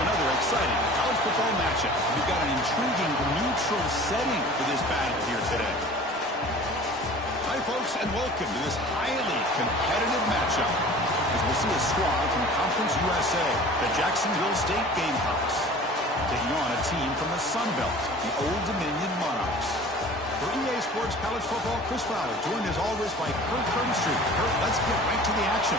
another exciting college football matchup. We've got an intriguing neutral setting for this battle here today. Hi, folks, and welcome to this highly competitive matchup, as we'll see a squad from Conference USA, the Jacksonville State Gamecocks, taking on a team from the Sun Belt, the Old Dominion Monarchs. For EA Sports College Football, Chris Fowler, joined as always by Bourbon Street. Kurt, let's get right to the action.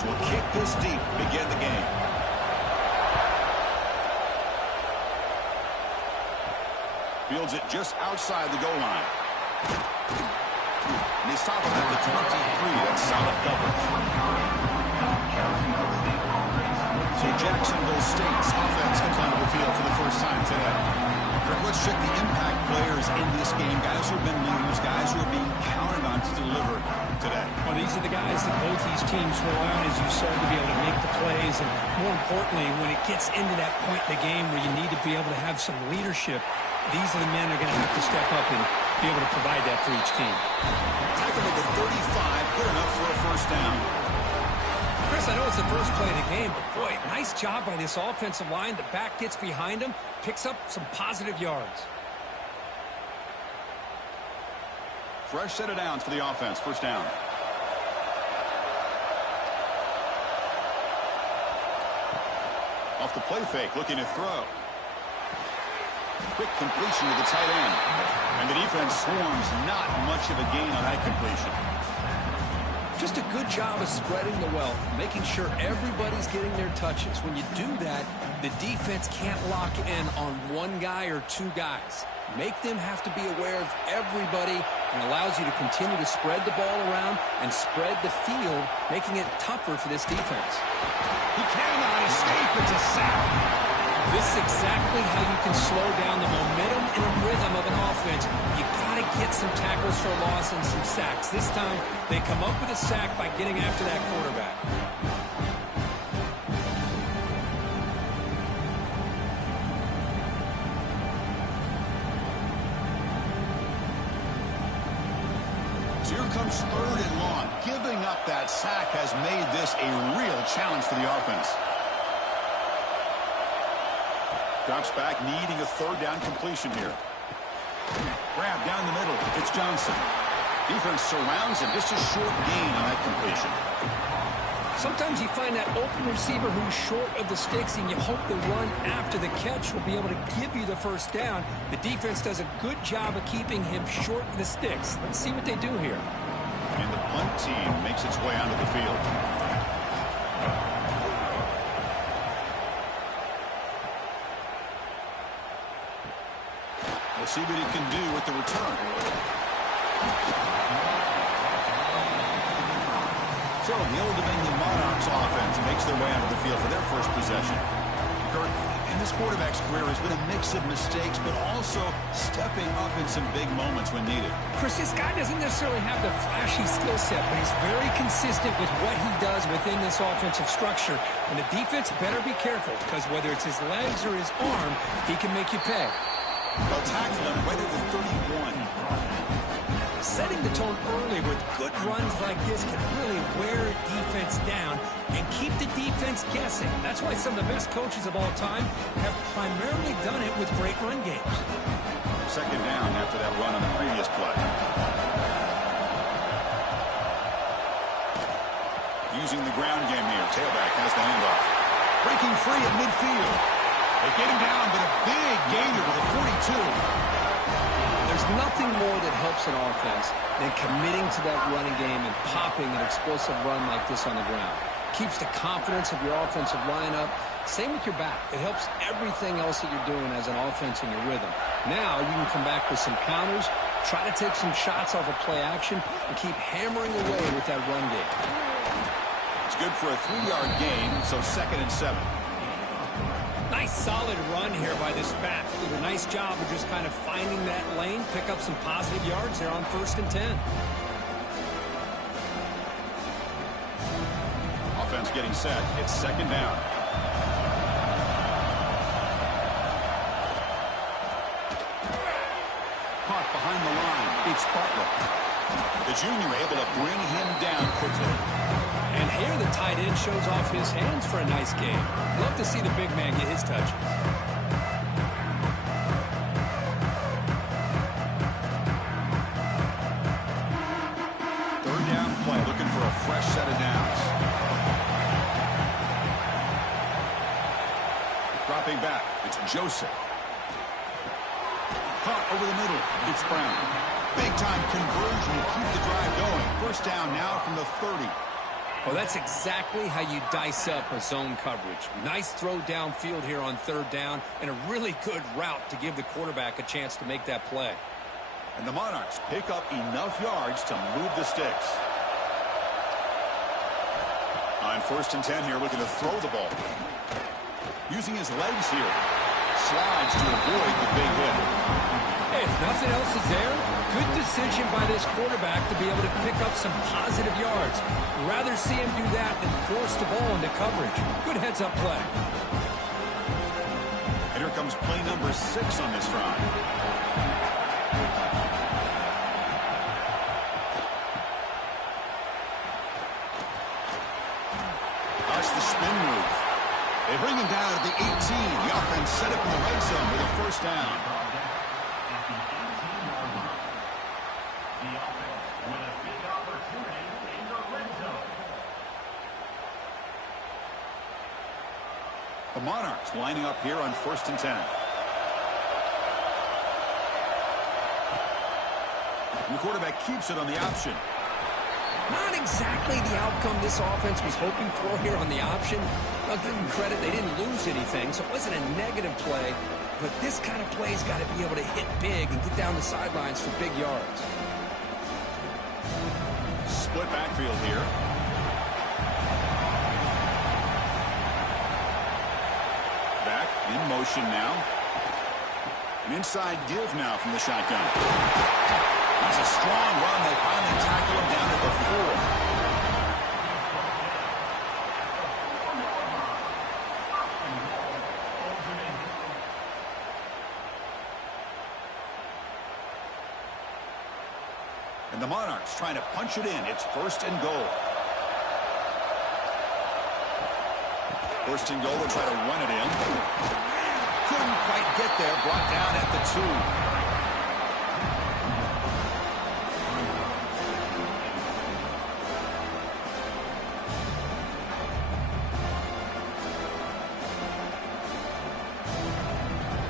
Will kick this deep, begin the game. Fields it just outside the goal line. And he's stopping at the 23. That's solid coverage. So Jacksonville State's offense comes onto the field for the first time today. Let's check the impact players in this game. Guys who have been leaders, guys who are being counted on to deliver today. Well, these are the guys that both these teams rely on, as you said, to be able to make the plays. And more importantly, when it gets into that point in the game where you need to be able to have some leadership, these are the men that are going to have to step up and be able to provide that for each team. Tackle at the 35, good enough for a first down. Chris, I know it's the first play of the game, but boy, nice job by this offensive line. The back gets behind him, picks up some positive yards. Fresh set of downs for the offense. First down. Off the play fake, looking to throw. Quick completion to the tight end. And the defense swarms, not much of a gain on that completion. Just a good job of spreading the wealth, making sure everybody's getting their touches. When you do that, the defense can't lock in on one guy or two guys. Make them have to be aware of everybody, and allows you to continue to spread the ball around and spread the field, making it tougher for this defense. He cannot escape. It's a sack. This is exactly how you can slow down the momentum and rhythm of an offense. You got to get some tackles for loss and some sacks. This time, they come up with a sack by getting after that quarterback. So here comes third and long. Giving up that sack has made this a real challenge for the offense. Drops back, needing a third down completion here. Grab down the middle. It's Johnson. Defense surrounds him. Just a short gain on that completion. Sometimes you find that open receiver who's short of the sticks, and you hope the run after the catch will be able to give you the first down. The defense does a good job of keeping him short of the sticks. Let's see what they do here. And the punt team makes its way onto the field. We'll see what he can do with the return. So the Old Dominion Monarchs offense makes their way onto the field for their first possession. Kurt, in this quarterback's career has been a mix of mistakes, but also stepping up in some big moments when needed. Chris, this guy doesn't necessarily have the flashy skill set, but he's very consistent with what he does within this offensive structure. And the defense better be careful, because whether it's his legs or his arm, he can make you pay. They'll tackle him right at the 31. Setting the tone early with good runs like this can really wear a defense down and keep the defense guessing. That's why some of the best coaches of all time have primarily done it with great run games. Second down after that run on the previous play. Using the ground game here. Tailback has the handoff. Breaking free at midfield. They get him down, but a big gainer to the 42. There's nothing more that helps an offense than committing to that running game and popping an explosive run like this on the ground. Keeps the confidence of your offensive lineup. Same with your back. It helps everything else that you're doing as an offense in your rhythm. Now you can come back with some counters, try to take some shots off of play action, and keep hammering away with that run game. It's good for a 3-yard gain, so 2nd and 7. Nice solid run here by this back. Did a nice job of just kind of finding that lane, pick up some positive yards there on 1st and 10. Offense getting set. It's 2nd down. Caught behind the line. It's Butler. The junior able to bring him down quickly. And here the tight end shows off his hands for a nice game. Love to see the big man get his touches. 3rd down play, looking for a fresh set of downs. Dropping back, it's Joseph. Caught over the middle, it's Brown. Big-time conversion to keep the drive going. 1st down now from the 30. Well, that's exactly how you dice up a zone coverage. Nice throw downfield here on 3rd down, and a really good route to give the quarterback a chance to make that play. And the Monarchs pick up enough yards to move the sticks. On 1st and 10 here, looking to throw the ball. Using his legs here. Slides to avoid the big hit. Hey, if nothing else is there, good decision by this quarterback to be able to pick up some positive yards. Rather see him do that than force the ball into coverage. Good heads-up play. And here comes play number 6 on this drive. That's the spin move. They bring him down at the 18. The offense set up in the red zone with a 1st down. The Monarchs lining up here on 1st and 10. And the quarterback keeps it on the option. Not exactly the outcome this offense was hoping for here on the option. I'll give them credit, they didn't lose anything, so it wasn't a negative play. But this kind of play's got to be able to hit big and get down the sidelines for big yards. Split backfield here. Back in motion now. An inside give now from the shotgun. That's a strong run. They finally tackle him down at the 4. And the Monarchs trying to punch it in. It's 1st and goal. 1st and goal, they'll try to run it in. Couldn't quite get there. Brought down at the 2.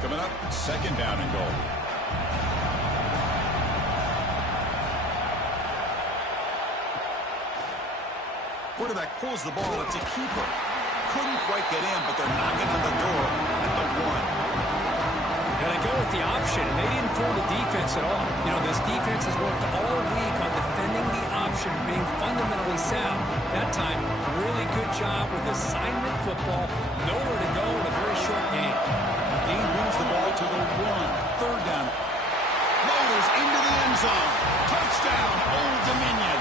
Coming up, 2nd down and goal. Quarterback pulls the ball. It's a keeper. Couldn't quite get in, but they're knocking on the door at the 1. And they go with the option, and they didn't fool the defense at all. You know, this defense has worked all week on defending the option, being fundamentally sound. That time, really good job with assignment football. Nowhere to go in a very short game. Dean moves the ball to the 1. 3rd down. Motors into the end zone. Touchdown, Old Dominion.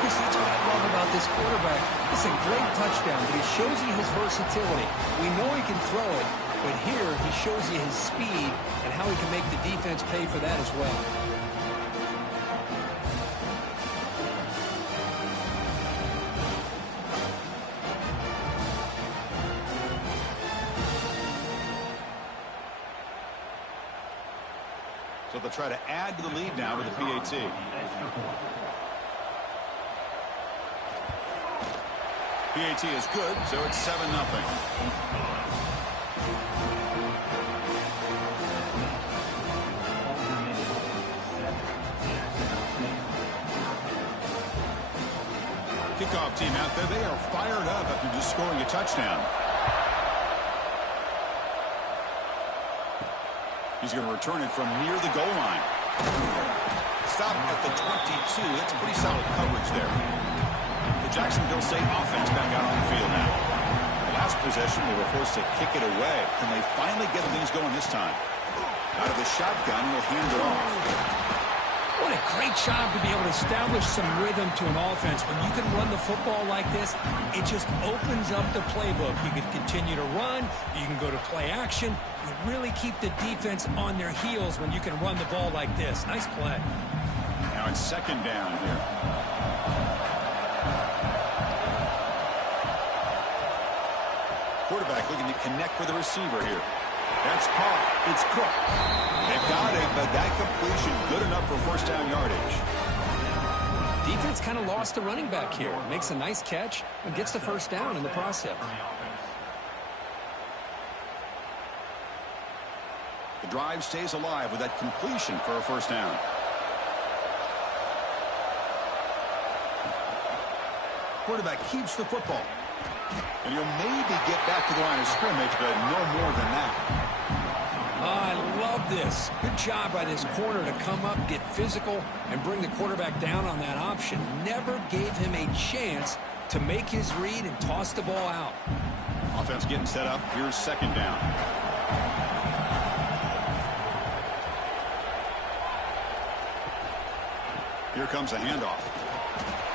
That's what I love about this quarterback. It's a great touchdown, but he shows you his versatility. We know he can throw it, but here he shows you his speed and how he can make the defense pay for that as well. So they'll try to add to the lead now with the PAT. PAT is good, so it's 7-0. Kickoff team out there, they are fired up after just scoring a touchdown. He's going to return it from near the goal line. Stop at the 22. That's pretty solid coverage there. The Jacksonville State offense back out on the field now. The last last possession, they were forced to kick it away. Can they finally get things going this time? Out of the shotgun, will hand it off. What a great job to be able to establish some rhythm to an offense. When you can run the football like this, it just opens up the playbook. You can continue to run. You can go to play action. You really keep the defense on their heels when you can run the ball like this. Nice play. Now it's second down here. Quarterback looking to connect with the receiver here. That's caught. It's Cook. They've got it, but that completion good enough for first down yardage. Defense kind of lost the running back here. Makes a nice catch and gets the first down in the process. The drive stays alive with that completion for a first down. Quarterback keeps the football. And he'll maybe get back to the line of scrimmage, but no more than that. I love this. Good job by this corner to come up, get physical, and bring the quarterback down on that option. Never gave him a chance to make his read and toss the ball out. Offense getting set up. Here's second down. Here comes a handoff.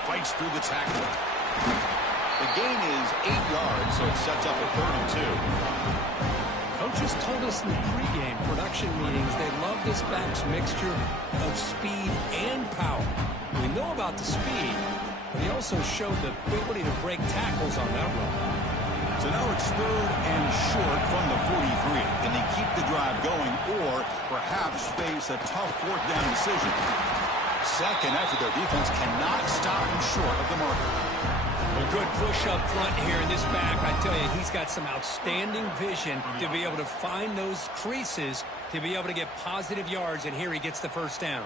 Fights through the tackle. The gain is 8 yards, so it sets up a 3rd and 2. Coaches told us in the pregame production meetings they love this back's mixture of speed and power. We know about the speed, but he also showed the ability to break tackles on that run. So now it's 3rd and short from the 43. Can they keep the drive going or perhaps face a tough 4th down decision? Second after their defense cannot stop him short of the marker. A good push up front here in this back. I tell you, he's got some outstanding vision to be able to find those creases, to be able to get positive yards, and here he gets the first down.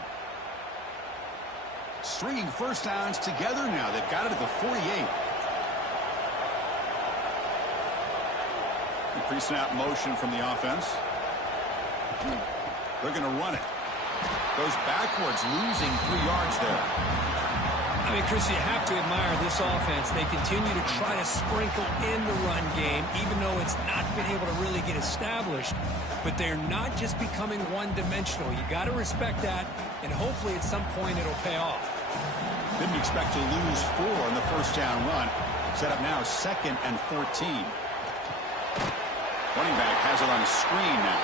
Stringing first downs together now. They've got it at the 48. Pre-snap motion from the offense. They're going to run it. Goes backwards, losing 3 yards there. I mean, Chris, you have to admire this offense. They continue to try to sprinkle in the run game, even though it's not been able to really get established. But they're not just becoming one-dimensional. You got to respect that, and hopefully at some point it'll pay off. Didn't expect to lose 4 on the first down run. Set up now 2nd and 14. Running back has it on a screen now.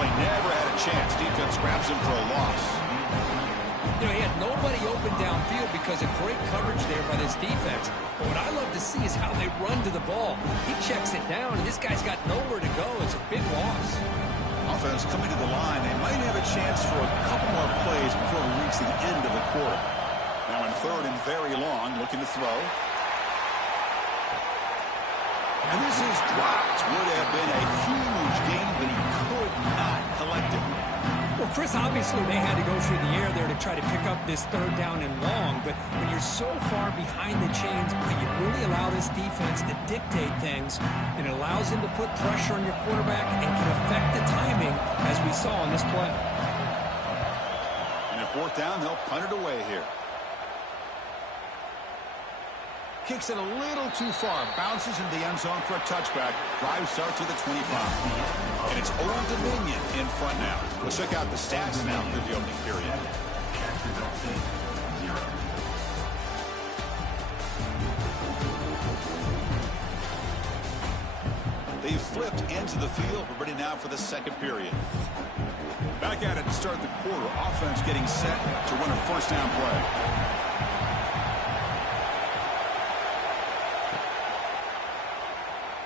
Play never had a chance. Defense grabs him for a loss. You know, he had nobody open downfield because of great coverage there by this defense. But what I love to see is how they run to the ball. He checks it down, and this guy's got nowhere to go. It's a big loss. Offense coming to the line. They might have a chance for a couple more plays before we reach the end of the quarter. Now in 3rd and very long, looking to throw. And this is dropped. Would have been a huge gain, but he could not collect it. Well, Chris, obviously they had to go through the air there to try to pick up this 3rd down and long, but when you're so far behind the chains, you really allow this defense to dictate things, and it allows them to put pressure on your quarterback and can affect the timing, as we saw in this play. And at 4th down, they'll punt it away here. Kicks it a little too far. Bounces into the end zone for a touchback. Drive starts at the 25. And it's Old Dominion in front now. Let's check out the stats now through the opening period. They've flipped into the field. We're ready now for the 2nd period. Back at it to start the quarter. Offense getting set to run a first down play.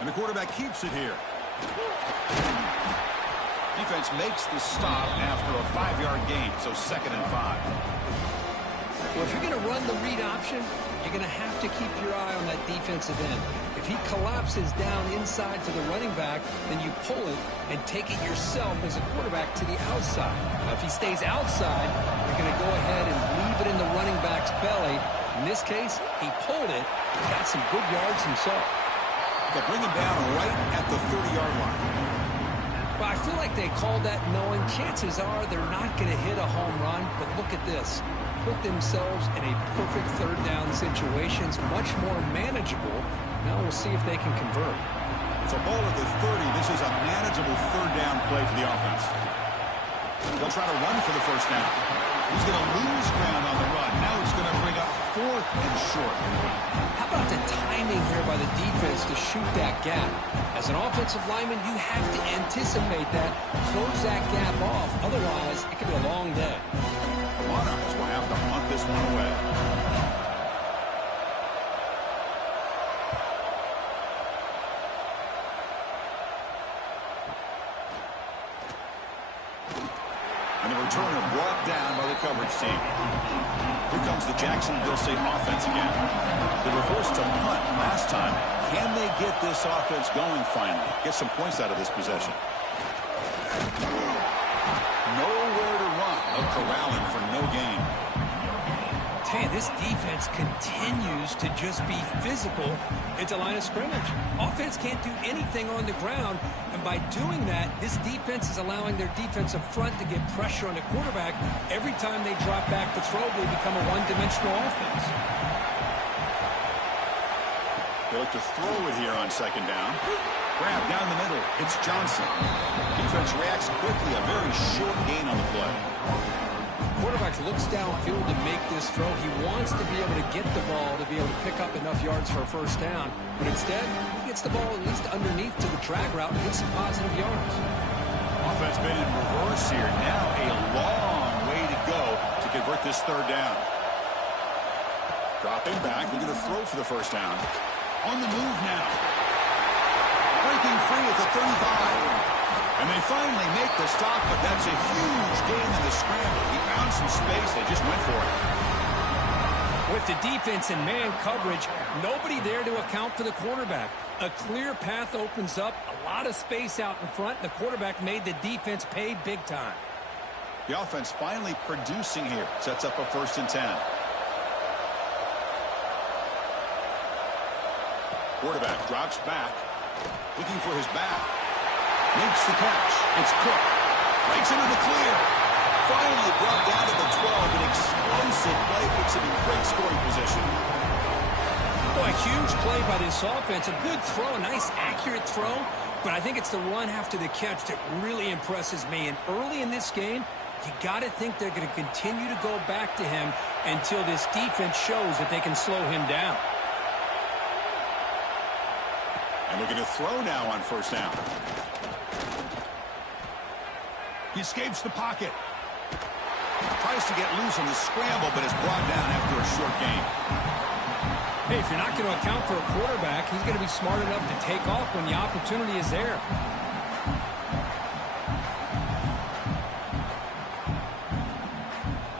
And the quarterback keeps it here. Defense makes the stop after a 5-yard gain, so 2nd and 5. Well, if you're going to run the read option, you're going to have to keep your eye on that defensive end. If he collapses down inside to the running back, then you pull it and take it yourself as a quarterback to the outside. Now, if he stays outside, you're going to go ahead and leave it in the running back's belly. In this case, he pulled it and got some good yards himself. They'll bring him down right at the 30-yard line. Well, I feel like they called that knowing chances are they're not going to hit a home run, but look at this. Put themselves in a perfect 3rd down situation. It's much more manageable. Now we'll see if they can convert. It's a ball at the 30. This is a manageable third down play for the offense. They'll try to run for the first down. He's going to lose ground on the run. Now it's going to bring up 4th and short. How about the timing here by the defense to shoot that gap? As an offensive lineman, you have to anticipate that, close that gap off. Otherwise, it could be a long day. The Monarchs will have to punt this one away. And the returner brought down by the coverage team. Here comes the Jacksonville State offense again. They reversed to punt last time. Can they get this offense going finally? Get some points out of this possession. Nowhere to run. A corralling for no gain. Hey, this defense continues to just be physical at the line of scrimmage. Offense can't do anything on the ground, and by doing that, this defense is allowing their defensive front to get pressure on the quarterback. Every time they drop back to throw, they become a one-dimensional offense. They look to throw it here on second down. Grab down the middle. It's Johnson. Defense reacts quickly. A very short gain on the play. Quarterback looks downfield to make this throw. He wants to be able to get the ball to be able to pick up enough yards for a first down. But instead, he gets the ball at least underneath to the drag route and gets some positive yards. Offense been in reverse here. Now a long way to go to convert this third down. Dropping back, looking to throw for the first down. On the move now. Breaking free at the 35. And they finally make the stop, but that's a huge gain in the scramble. He found some space. They just went for it. With the defense and man coverage, nobody there to account for the quarterback. A clear path opens up, a lot of space out in front. The quarterback made the defense pay big time. The offense finally producing here. Sets up a 1st and 10. Quarterback drops back, looking for his back. Makes the catch. It's Cook. Breaks into the clear. Finally brought down to the 12. An explosive play puts him in great scoring position. Oh, a huge play by this offense. A good throw, a nice accurate throw. But I think it's the run after the catch that really impresses me. And early in this game, you got to think they're going to continue to go back to him until this defense shows that they can slow him down. And looking to throw now on first down. He escapes the pocket. Tries to get loose on the scramble, but is brought down after a short gain. Hey, if you're not going to account for a quarterback, he's going to be smart enough to take off when the opportunity is there.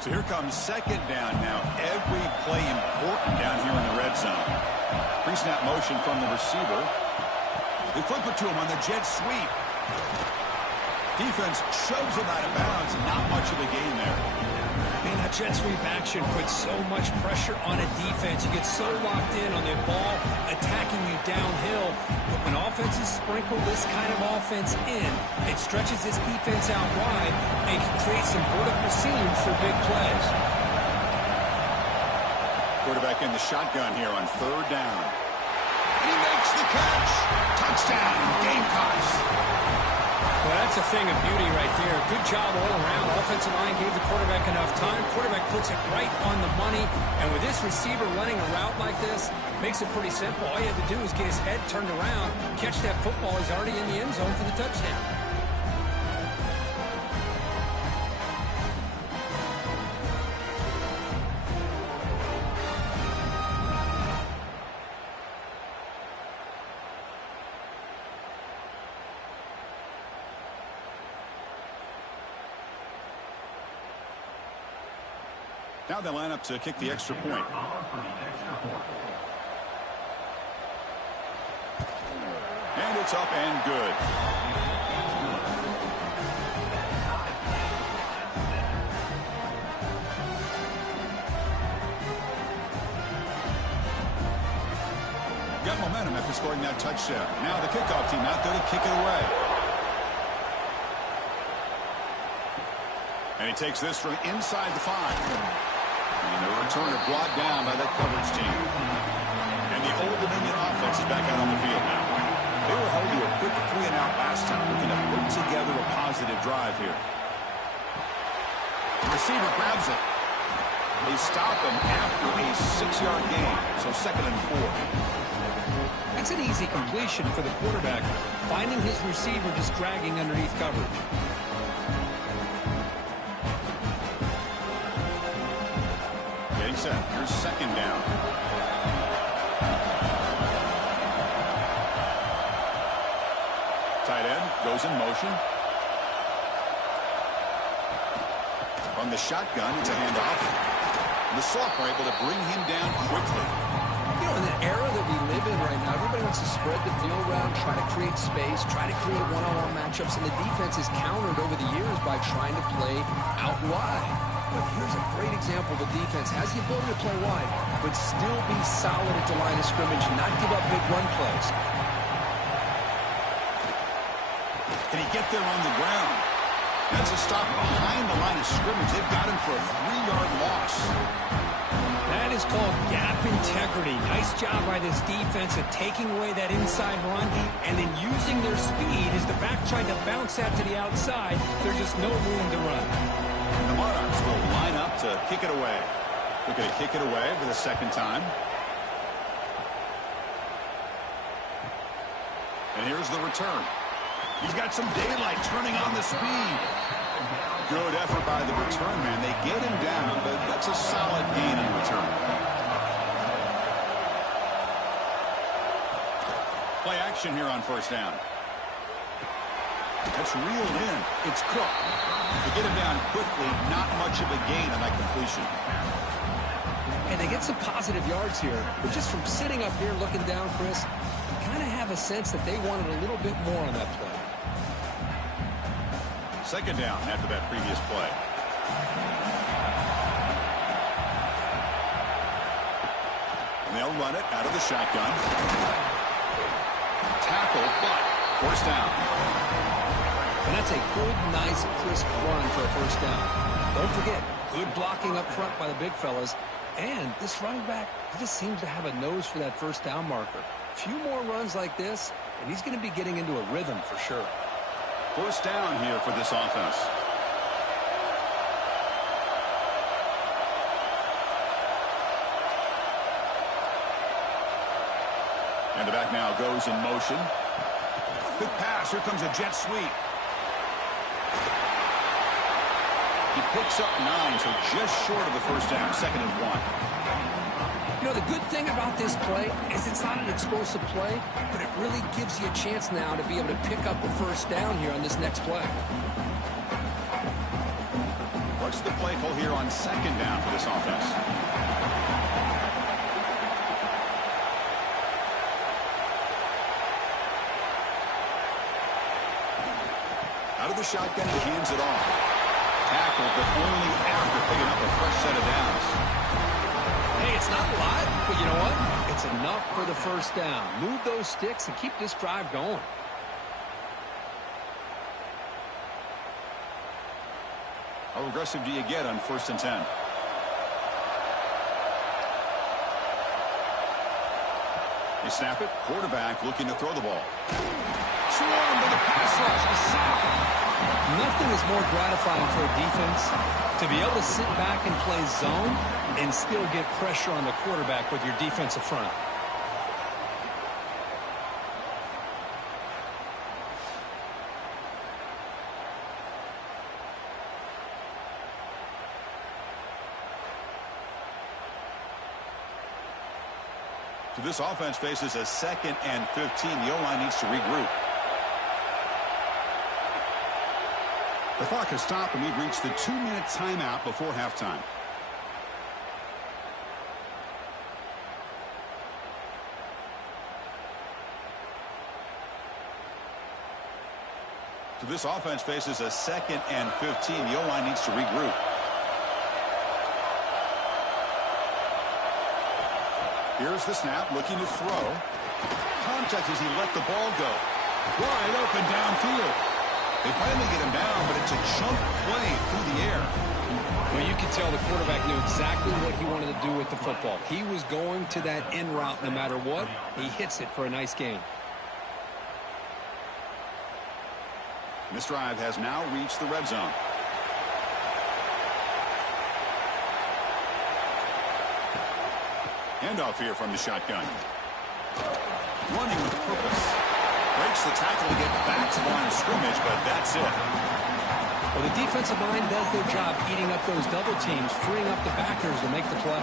So here comes second down now. Every play important down here in the red zone. Pre-snap motion from the receiver. They flip it to him on the jet sweep. Defense shoves him out of bounds. Not much of a gain there. Man, that jet sweep action puts so much pressure on a defense. You get so locked in on the ball attacking you downhill. But when offenses sprinkle this kind of offense in, it stretches this defense out wide and can create some vertical seams for big plays. Quarterback in the shotgun here on third down. He makes the catch. Touchdown, Gamecocks. Well, that's a thing of beauty right there. Good job all around. Offensive line gave the quarterback enough time. Quarterback puts it right on the money. And with this receiver running a route like this, makes it pretty simple. All you have to do is get his head turned around, catch that football. He's already in the end zone for the touchdown. Now they line up to kick the extra point. And it's up and good. Got momentum after scoring that touchdown. Now the kickoff team out there to kick it away. And he takes this from inside the 5. And the returner brought down by that coverage team. And the Old Dominion offense is back out on the field now. They were held to a quick 3-and-out last time, looking to put together a positive drive here. The receiver grabs it. They stop him after a 6-yard gain, so 2nd and 4. That's an easy completion for the quarterback, finding his receiver just dragging underneath coverage. Getting set. Here's 2nd down. Tight end goes in motion. From the shotgun, it's a handoff. The Soft are able to bring him down quickly. You know, in the era that we live in right now, everybody wants to spread the field around, try to create space, try to create one-on-one matchups, and the defense is countered over the years by trying to play out wide. But here's a great example. The defense has the ability to play wide, but still be solid at the line of scrimmage and not give up big run plays. Can he get there on the ground? That's a stop behind the line of scrimmage. They've got him for a 3-yard loss. That is called gap integrity. Nice job by this defense at taking away that inside run and then using their speed as the back tried to bounce that to the outside. There's just no room to run. The Monarchs will line up to kick it away. They're going to kick it away for the 2nd time. And here's the return. He's got some daylight turning on the speed. Good effort by the return man. They get him down, but that's a solid gain in return. Play action here on 1st down. That's reeled in. It's Cook. To get him down quickly, not much of a gain on that completion. And they get some positive yards here, but just from sitting up here looking down, Chris, you kind of have a sense that they wanted a little bit more on that play. 2nd down after that previous play. And they'll run it out of the shotgun. Tackle, but 1st down. And that's a good, nice, crisp run for a 1st down. Don't forget, good blocking up front by the big fellas. And this running back, he just seems to have a nose for that 1st down marker. A few more runs like this, and he's going to be getting into a rhythm for sure. 1st down here for this offense. And the back now goes in motion. Quick pass. Here comes a jet sweep. He picks up 9, so just short of the 1st down. 2nd and 1. You know, the good thing about this play is it's not an explosive play, but it really gives you a chance now to be able to pick up the 1st down here on this next play. What's the play call here on 2nd down for this offense? Out of the shotgun, he hands it off. Tackled, but only after picking up a fresh set of downs. Hey, it's not a lot, but you know what? It's enough for the 1st down. Move those sticks and keep this drive going. How aggressive do you get on 1st and 10? They snap it. Quarterback looking to throw the ball. Swarm to the pass rush. A sack. Nothing is more gratifying for a defense to be able to sit back and play zone and still get pressure on the quarterback with your defensive front. So this offense faces a 2nd and 15. The O-line needs to regroup. The clock has stopped, and we've reached the 2-minute timeout before halftime. So this offense faces a 2nd and 15. The O-line needs to regroup. Here's the snap, looking to throw. Contact as he let the ball go. Wide open downfield. They finally get him down, but it's a chunk play through the air. Well, you can tell the quarterback knew exactly what he wanted to do with the football. He was going to that in route no matter what. He hits it for a nice gain. This drive has now reached the red zone. Handoff here from the shotgun. Running with purpose. Breaks the tackle to get back to the line of scrimmage, but that's it. Well, the defensive line does their job eating up those double teams, freeing up the backers to make the play.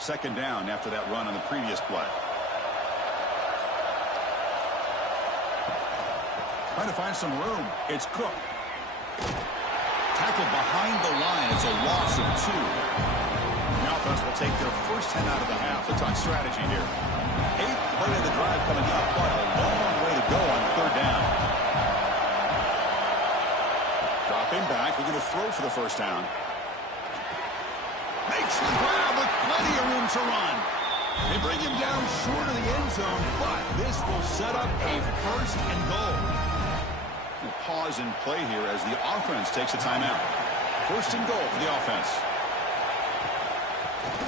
Second down after that run on the previous play. Trying to find some room. It's Cook. Tackled behind the line. It's a loss of 2. The offense will take their first 10 out of the half. Let's talk strategy here. 8th play of the drive coming up. What a long way to go on third down. Dropping back. We're going to throw for the first down. Makes the grab with plenty of room to run. They bring him down short of the end zone, but this will set up a first and goal. We'll pause and play here as the offense takes a timeout. First and goal for the offense.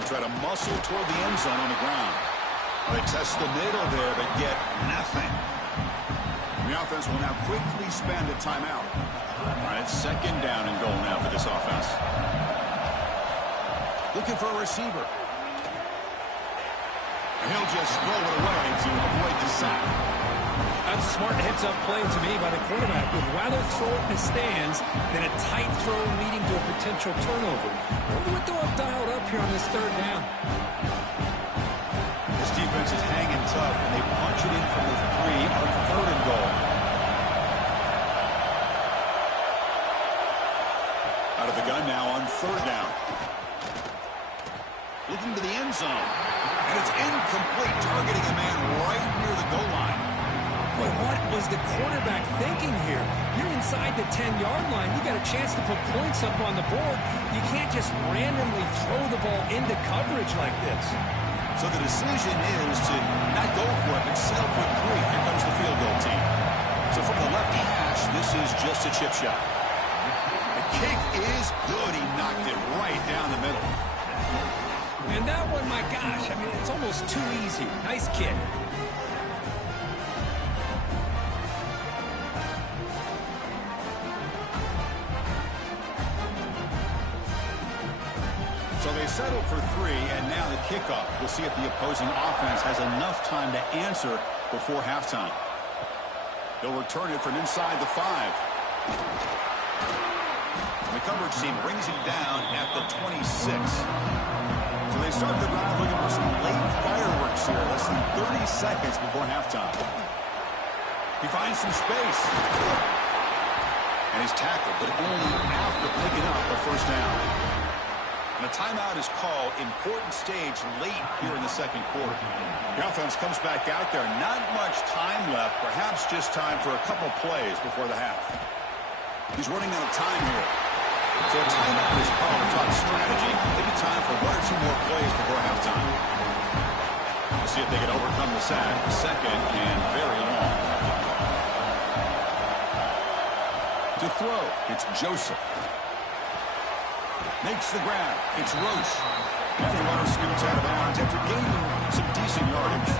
Try to muscle toward the end zone on the ground. They test the middle there, but get nothing. The offense will now quickly spend a timeout. All right, it's second down and goal now for this offense. Looking for a receiver. He'll just throw it away to avoid the sack. That's a smart heads-up play to me by the quarterback. Would rather throw it in the stands than a tight throw leading to a potential turnover. Wonder what they'll have dialed up here on this third down. This defense is hanging tough, and they punch it in from the 3 on third and goal. Out of the gun now on third down. Looking to the end zone. And it's incomplete, targeting a man right near the goal line. Boy, what was the quarterback thinking here? You're inside the 10-yard line. You got a chance to put points up on the board. You can't just randomly throw the ball into coverage like this. So the decision is to not go for it, but settle for 3. Here comes the field goal team. So from the left hash, this is just a chip shot. The kick is good. He knocked it right down the middle. And that one, my gosh, I mean, it's almost too easy. Nice kick. So they settled for 3, and now the kickoff. We'll see if the opposing offense has enough time to answer before halftime. They'll return it from inside the 5. The coverage team brings him down at the 26. So they start the drive looking for some late fireworks here. Less than 30 seconds before halftime. He finds some space. And he's tackled, but only after picking up a first down. And a timeout is called. Important stage late here in the second quarter. The offense comes back out there. Not much time left. Perhaps just time for a couple plays before the half. He's running out of time here. So a timeout is called to talk strategy. Maybe time for 1 or 2 more plays before halftime. We'll see if they can overcome the sack. Second and very long. To throw, it's Joseph. Makes the grab. It's Roche. And the runner scoots out of bounds after gaining some decent yardage.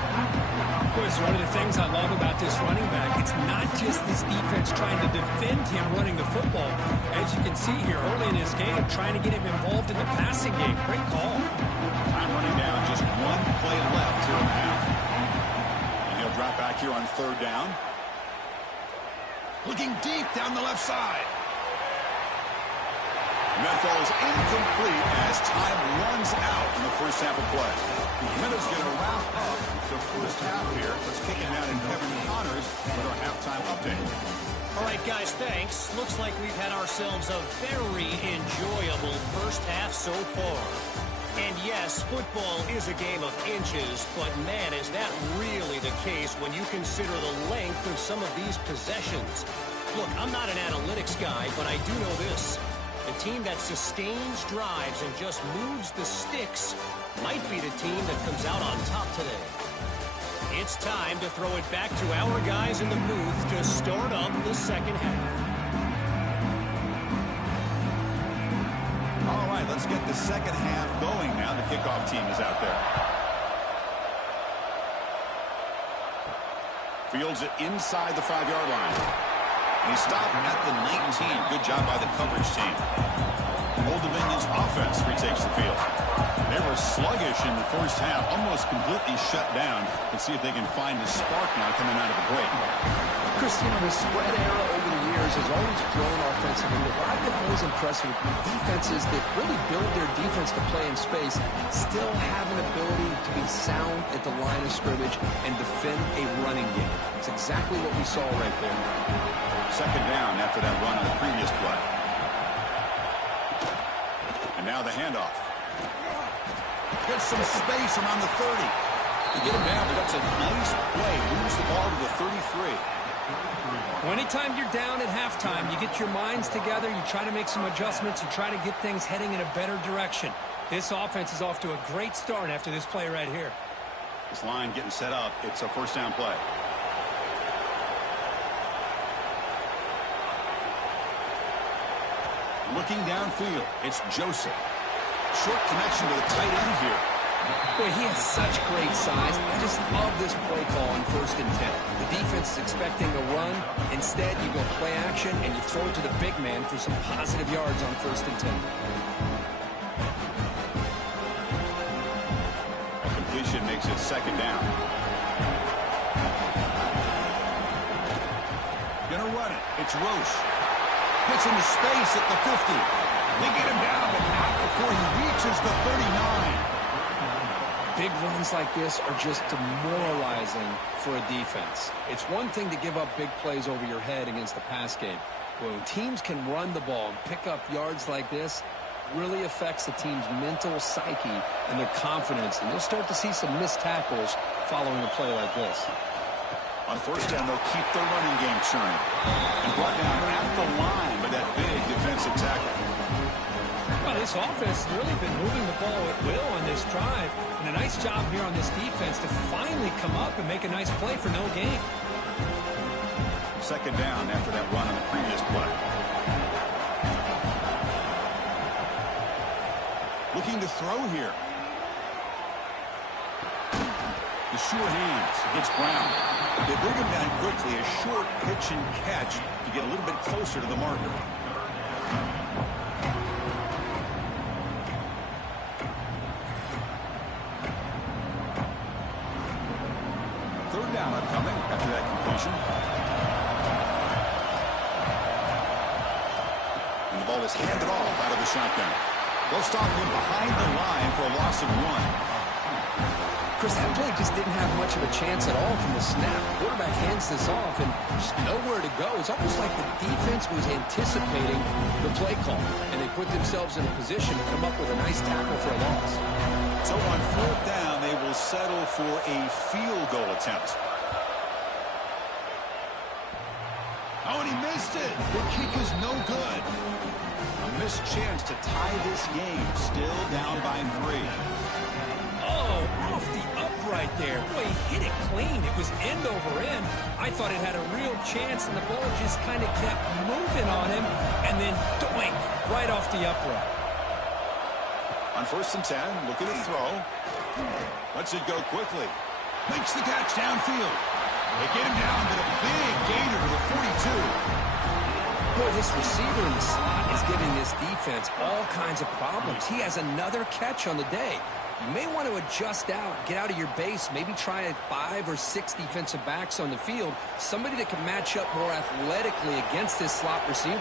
Boy, it's one of the things I love about this running back. It's not just this defense trying to defend him running the football. As you can see here early in this game, trying to get him involved in the passing game. Great call. Time running down. Just 1 play left here in the half. And he'll drop back here on third down. Looking deep down the left side. And that ball is incomplete as time runs out in the first half of play. Minutes going to wrap up the first half here. Let's kick it down to Kevin Connors with our halftime update. All right, guys, thanks. Looks like we've had ourselves a very enjoyable first half so far. And yes, football is a game of inches, but man, is that really the case when you consider the length of some of these possessions. Look, I'm not an analytics guy, but I do know this. The team that sustains drives and just moves the sticks might be the team that comes out on top today. It's time to throw it back to our guys in the booth to start up the second half. All right, let's get the second half going now. The kickoff team is out there. Fields it inside the 5-yard line. And he stopped at the 19. Good job by the coverage team. Old Dominion's offense retakes the field. They were sluggish in the first half, almost completely shut down. Let's see if they can find a spark now coming out of the break. Chris, the spread era over the years has always grown offensively. But what I've been always impressed with defenses that really build their defense to play in space still have an ability to be sound at the line of scrimmage and defend a running game. It's exactly what we saw right there. Second down after that run on the previous play. And now the handoff. Gets some space around the 30. To get him down, but that's a nice play. Moves the ball to the 33. Well, anytime you're down at halftime, you get your minds together, you try to make some adjustments, you try to get things heading in a better direction. This offense is off to a great start after this play right here. This line getting set up. It's a first down play. Looking downfield, it's Joseph. Short connection to the tight end here. Boy, he has such great size. I just love this play call on 1st and 10. The defense is expecting a run. Instead, you go play action, and you throw it to the big man for some positive yards on 1st and 10. A completion makes it second down. Gonna run it. It's Roche. Gets into space at the 50. They get him down, but not before he reaches the 39. Big runs like this are just demoralizing for a defense. It's one thing to give up big plays over your head against the pass game. But when teams can run the ball and pick up yards like this, it really affects the team's mental psyche and their confidence. And you'll start to see some missed tackles following a play like this. On first down, they'll keep their running game churning. And brought down at the line by that big defensive tackle. Well, this offense has really been moving the ball at will on this drive. And a nice job here on this defense to finally come up and make a nice play for no gain. Second down after that run on the previous play. Looking to throw here. The sure hands. It's Brown. They bring him down quickly. A short pitch and catch to get a little bit closer to the marker. Third down upcoming after that completion. And the ball is handed off out of the shotgun. They'll stop him behind the line for a loss of 1. Chris, that play just didn't have much of a chance at all from the snap. The quarterback hands this off and just nowhere to go. It's almost like the defense was anticipating the play call, and they put themselves in a position to come up with a nice tackle for a loss. So on fourth down, they will settle for a field goal attempt. Oh, and he missed it. The kick is no good. A missed chance to tie this game. Still down by 3. Oh, off the upright there. Boy, he hit it clean. It was end over end. I thought it had a real chance, and the ball just kind of kept moving on him, and then doink, right off the upright. On first and 10, looking to throw. Lets it go quickly. Makes the catch downfield. They get him down to the big gainer to the 42. Boy, this receiver in the slot is giving this defense all kinds of problems. He has another catch on the day. You may want to adjust out, get out of your base, maybe try 5 or 6 defensive backs on the field, somebody that can match up more athletically against this slot receiver.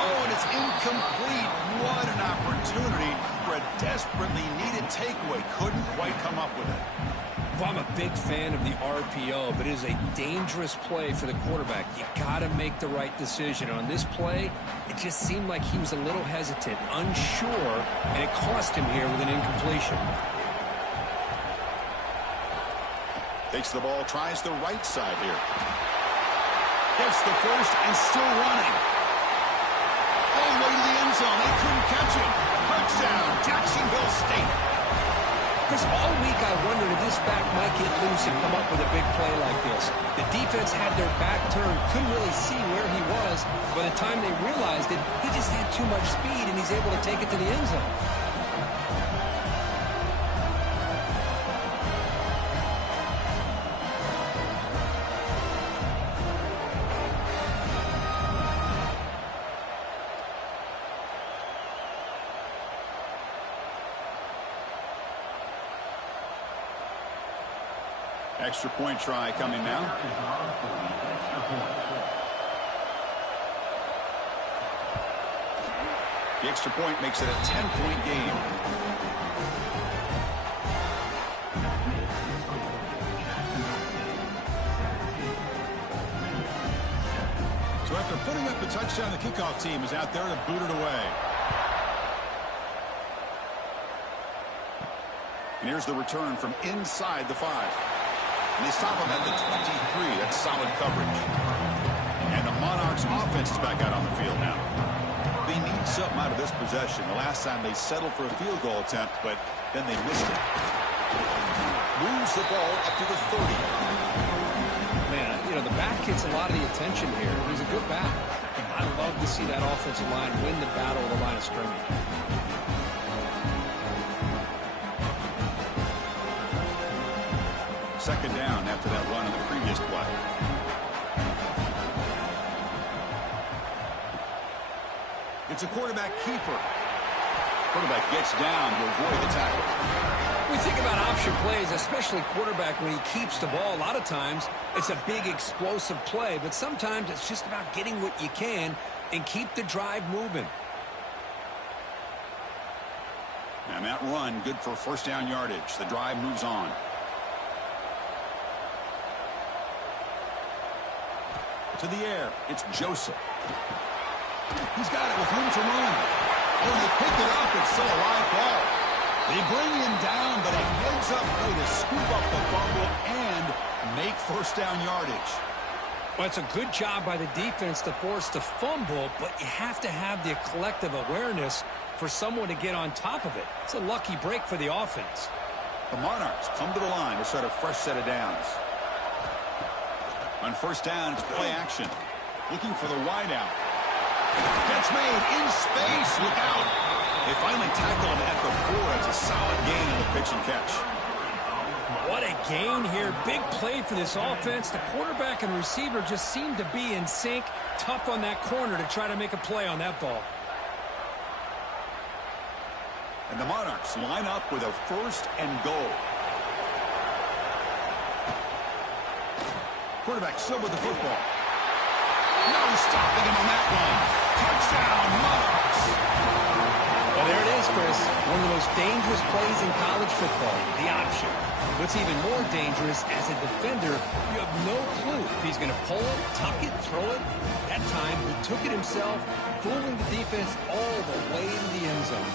Oh, and it's incomplete. What an opportunity for a desperately needed takeaway. Couldn't quite come up with it. Well, I'm a big fan of the RPO, but it is a dangerous play for the quarterback. You got to make the right decision. On this play, it just seemed like he was a little hesitant, unsure, and it cost him here with an incompletion. Takes the ball, tries the right side here. Gets the first and still running. All the way to the end zone. They couldn't catch him. Touchdown, Jacksonville State. Chris, all week I wondered if this back might get loose and come up with a big play like this. The defense had their back turned, couldn't really see where he was. By the time they realized it, he just had too much speed, and he's able to take it to the end zone. Extra point try coming now. The extra point makes it a 10-point game. So after putting up the touchdown, the kickoff team is out there to boot it away. And here's the return from inside the 5. And they stop him at the 23. That's solid coverage. And the Monarchs offense is back out on the field now. They need something out of this possession. The last time they settled for a field goal attempt, but then they missed it. Moves the ball up to the 30. Man, you know, the back gets a lot of the attention here. He's a good back. I love to see that offensive line win the battle of the line of scrimmage. Second down after that run on the previous play. It's a quarterback keeper. Quarterback gets down to avoid the tackle. We think about option plays, especially quarterback, when he keeps the ball. A lot of times, it's a big explosive play, but sometimes it's just about getting what you can and keep the drive moving. And that run, good for first down yardage. The drive moves on. To the air, it's Joseph. He's got it with room to run. Oh, they pick it up. It's still a live ball. They bring him down, but a heads-up play to scoop up the fumble and make first down yardage. Well, it's a good job by the defense to force the fumble, but you have to have the collective awareness for someone to get on top of it. It's a lucky break for the offense. The Monarchs come to the line to start a fresh set of downs. On first down, it's play action. Looking for the wideout. Catch made in space. Look out. They finally tackle him at the 4. It's a solid gain on the pitch and catch. What a gain here. Big play for this offense. The quarterback and receiver just seem to be in sync. Tough on that corner to try to make a play on that ball. And the Monarchs line up with a first and goal. Quarterback still with the football. No stopping him on that one. Touchdown, Monarchs. Well, there it is, Chris. One of the most dangerous plays in college football, the option. What's even more dangerous, as a defender, you have no clue if he's going to pull it, tuck it, throw it. That time, he took it himself, fooling the defense all the way into the end zone.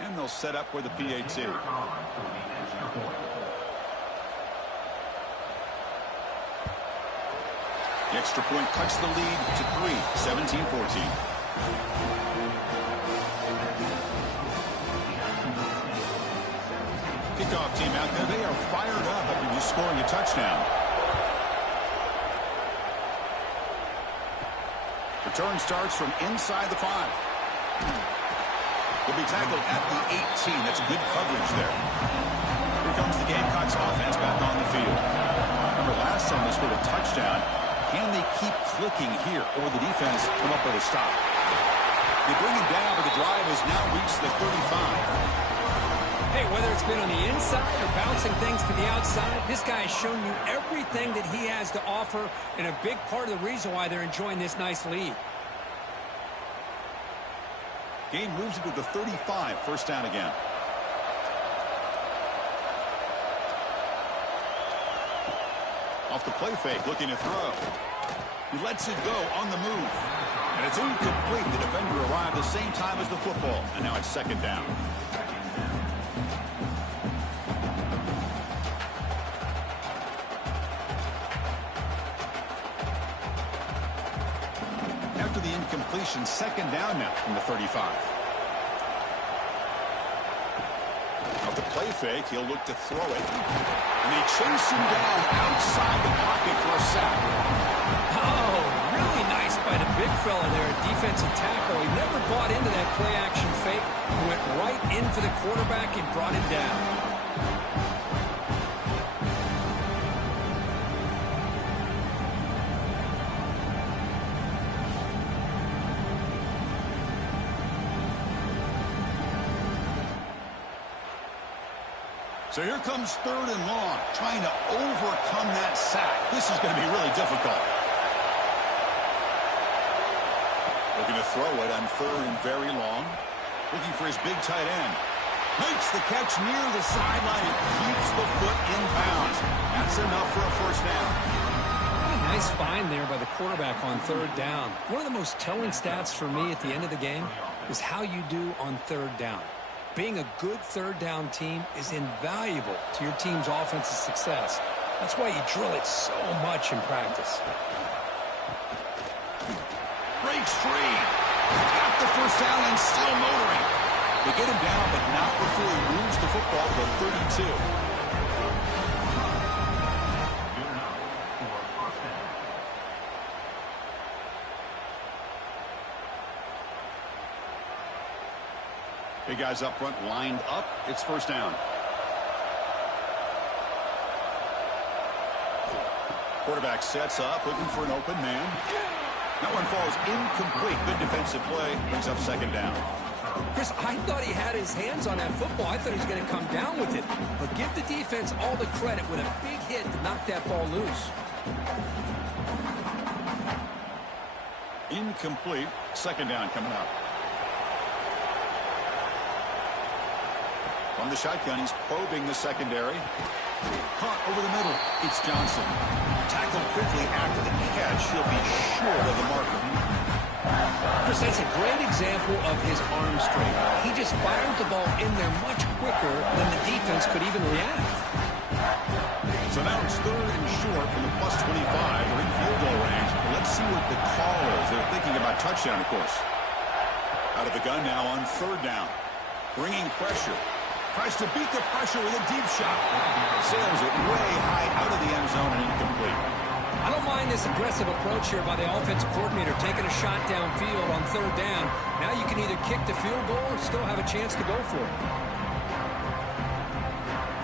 And they'll set up with a PAT. The extra point cuts the lead to 3, 17-14. Kickoff team out there, they are fired up after just scoring a touchdown. Return starts from inside the 5. Will be tackled at the 18. That's good coverage there. Here comes the Gamecocks offense back on the field. Remember, last time they scored a touchdown. Can they keep clicking here, or the defense come up with a stop? They bring him down, but the drive has now reached the 35. Hey, whether it's been on the inside or bouncing things to the outside, this guy has shown you everything that he has to offer, and a big part of the reason why they're enjoying this nice lead. Game moves it to the 35, first down again. Off the play fake, looking to throw. He lets it go on the move. And it's incomplete. The defender arrived the same time as the football. And now it's second down. After the incompletion, second down now from the 35. Off the play fake, he'll look to throw it. And they chase him down outside the pocket for a sack. Oh, really nice by the big fella there, defensive tackle. He never bought into that play-action fake. He went right in for the quarterback and brought him down. So here comes 3rd and long, trying to overcome that sack. This is going to be really difficult. Looking to throw it on 3rd and very long. Looking for his big tight end. Makes the catch near the sideline and keeps the foot in bounds. That's enough for a first down. Nice find there by the quarterback on 3rd down. One of the most telling stats for me at the end of the game is how you do on 3rd down. Being a good 3rd down team is invaluable to your team's offensive success. That's why you drill it so much in practice. Breaks free. Got the first down and still motoring. They get him down, but not before he moves the football to the 32. Big guys up front lined up. It's first down. Quarterback sets up, looking for an open man. That one falls incomplete. Good defensive play. Brings up second down. Chris, I thought he had his hands on that football. I thought he was going to come down with it. But give the defense all the credit with a big hit to knock that ball loose. Incomplete. Second down coming up. From the shotgun, he's probing the secondary. Caught over the middle. It's Johnson. Tackled quickly after the catch. He'll be short of the marker. Chris, that's a great example of his arm strength. He just fired the ball in there much quicker than the defense could even react. So now it's 3rd and short from the plus 25. We're in field goal range. Let's see what the call is. They're thinking about touchdown, of course. Out of the gun now on 3rd down. Bringing pressure. Tries to beat the pressure with a deep shot. Sails it way high out of the end zone and incomplete. I don't mind this aggressive approach here by the offensive coordinator, taking a shot downfield on 3rd down. Now you can either kick the field goal or still have a chance to go for it.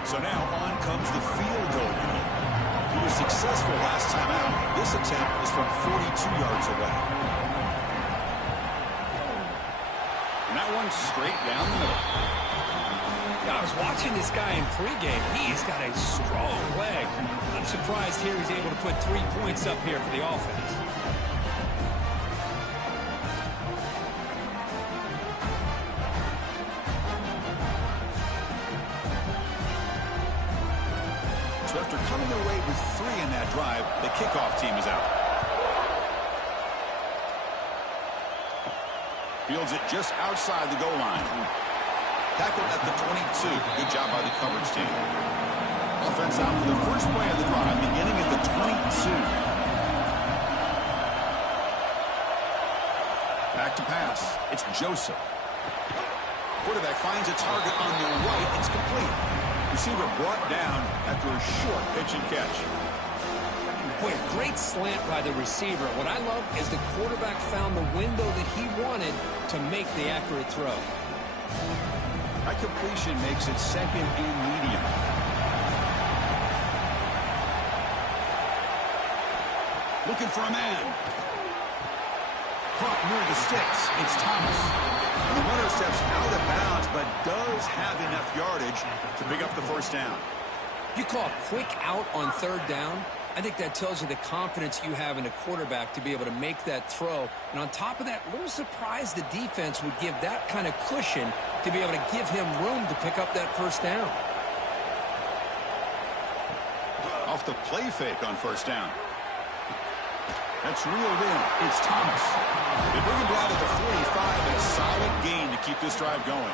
So now on comes the field goal unit. He was successful last time out. This attempt is from 42 yards away. And that one's straight down the middle. I was watching this guy in pregame. He's got a strong leg. I'm surprised here he's able to put 3 points up here for the offense. So after coming away with 3 in that drive, the kickoff team is out. Fields it just outside the goal line. Tackled at the 22. Good job by the coverage team. Offense out for the first play of the drive, beginning at the 22. Back to pass. It's Joseph. Quarterback finds a target on the right. It's complete. Receiver brought down after a short pitch and catch. Boy, a great slant by the receiver. What I love is the quarterback found the window that he wanted to make the accurate throw. That completion makes it 2nd and medium. Looking for a man. Caught near the sticks. It's Thomas. And the runner steps out of bounds, but does have enough yardage to pick up the first down. You call a quick out on 3rd down. I think that tells you the confidence you have in a quarterback to be able to make that throw. And on top of that, a little surprised the defense would give that kind of cushion to be able to give him room to pick up that first down. Off the play fake on first down. That's reeled in. It's Thomas. They bring him down to the 45 and a solid gain to keep this drive going.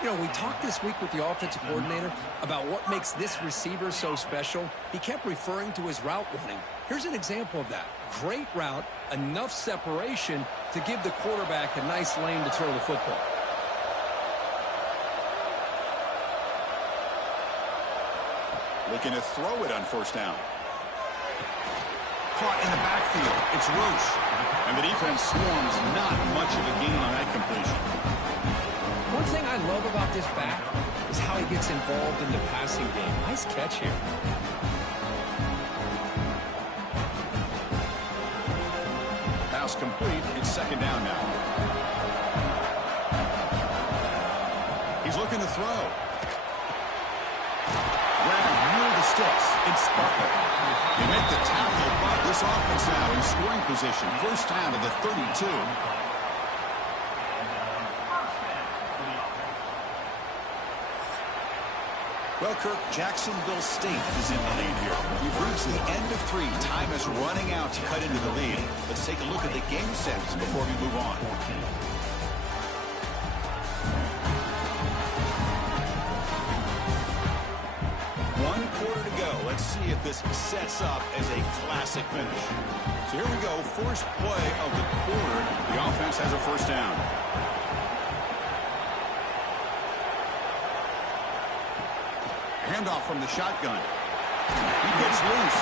You know, we talked this week with the offensive coordinator about what makes this receiver so special. He kept referring to his route running. Here's an example of that. Great route, enough separation to give the quarterback a nice lane to throw the football. Looking to throw it on first down. Caught in the backfield. It's Roche. And the defense swarms not much of a gain on that completion. One thing I love about this back is how he gets involved in the passing game. Nice catch here. Pass complete. It's second down now. He's looking to throw. sticks. It's Sparkle. They make the tackle, but this offense now in scoring position. First down to the 32. Well, Kirk, Jacksonville State is in the lead here. We've reached the end of 3. Time is running out to cut into the lead. Let's take a look at the game sets before we move on. One quarter to go. Let's see if this sets up as a classic finish. So here we go. First play of the quarter. The offense has a first down. Handoff from the shotgun. He gets loose.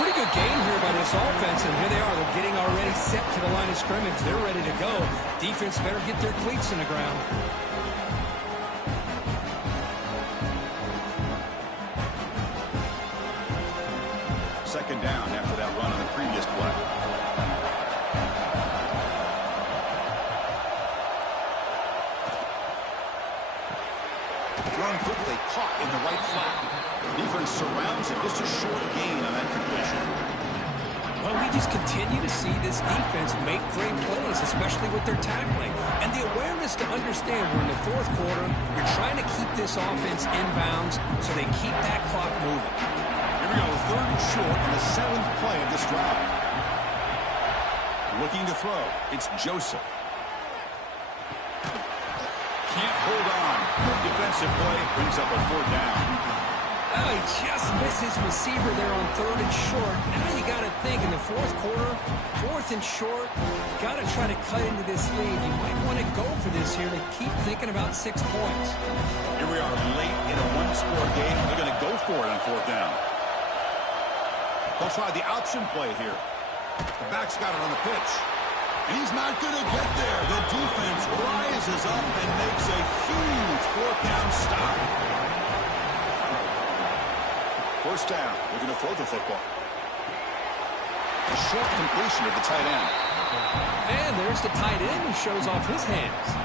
Pretty good game here by this offense, and here they are. They're getting already set to the line of scrimmage. They're ready to go. Defense better get their cleats in the ground. Second down after that run on the previous play. Thrown quickly, caught in the right flat. Defense surrounds it. Just a short gain on that completion. Well, we just continue to see this defense make great plays, especially with their tackling. And the awareness to understand we're in the fourth quarter, you're trying to keep this offense in bounds so they keep that clock moving. Here we go, third and short on the 7th play of this drive. Looking to throw. It's Joseph. Can't hold on. Good defensive play. Brings up a 4th down. Oh, he just missed his receiver there on 3rd and short. Now you got to think in the fourth quarter, 4th and short, got to try to cut into this lead. You might want to go for this here to keep thinking about 6 points. Here we are late in a one-score game. They're going to go for it on 4th down. They'll try the option play here. The back's got it on the pitch. He's not going to get there. The defense rises up and makes a huge 4th-down stop. First down. They're going to throw the football. A short completion of the tight end. And there's the tight end who shows off his hands.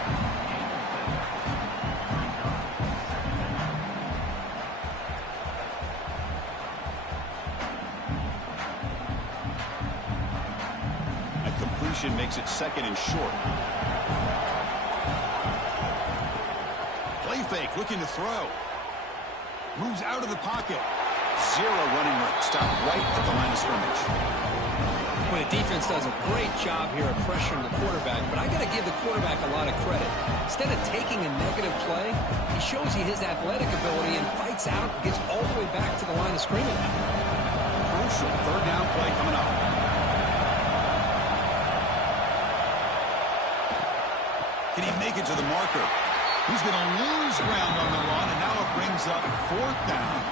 Makes it 2nd and short. Play fake, looking to throw. Moves out of the pocket. 0 running room. Stop right at the line of scrimmage. Well, the defense does a great job here of pressuring the quarterback, but I got to give the quarterback a lot of credit. Instead of taking a negative play, he shows you his athletic ability and fights out, gets all the way back to the line of scrimmage. Crucial 3rd down play coming up. Can he make it to the marker? He's going to lose ground on the run, and now it brings up 4th down.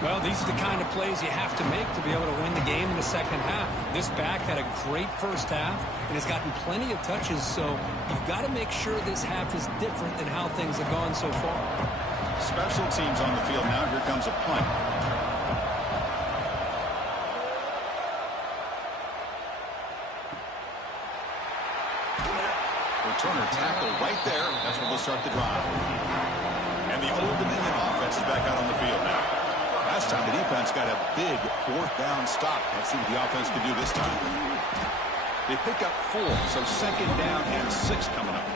Well, these are the kind of plays you have to make to be able to win the game in the second half. This back had a great first half and has gotten plenty of touches, so you've got to make sure this half is different than how things have gone so far. Special teams on the field now. Here comes a punt. Returner tackle right there. That's where they'll start the drive. And the Old Dominion offense is back out on the field now. Last time the defense got a big 4th down stop. Let's see what the offense can do this time. They pick up 4, so 2nd down and 6 coming up.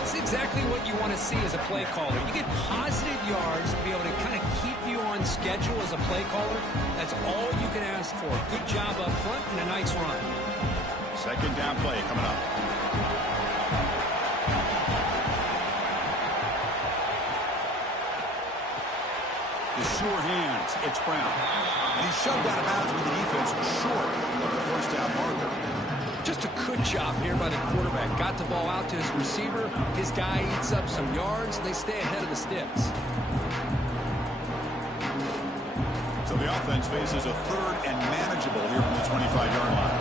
That's exactly what you want to see as a play caller. You get positive yards to be able to kind of keep you on schedule as a play caller. That's all you can ask for. Good job up front and a nice run. 2nd down play coming up. The sure hands. It's Brown. And he's shoved out of bounds with the defense short of the 1st down marker. Just a good job here by the quarterback. Got the ball out to his receiver. His guy eats up some yards. They stay ahead of the sticks. So the offense faces a 3rd and manageable here from the 25-yard line.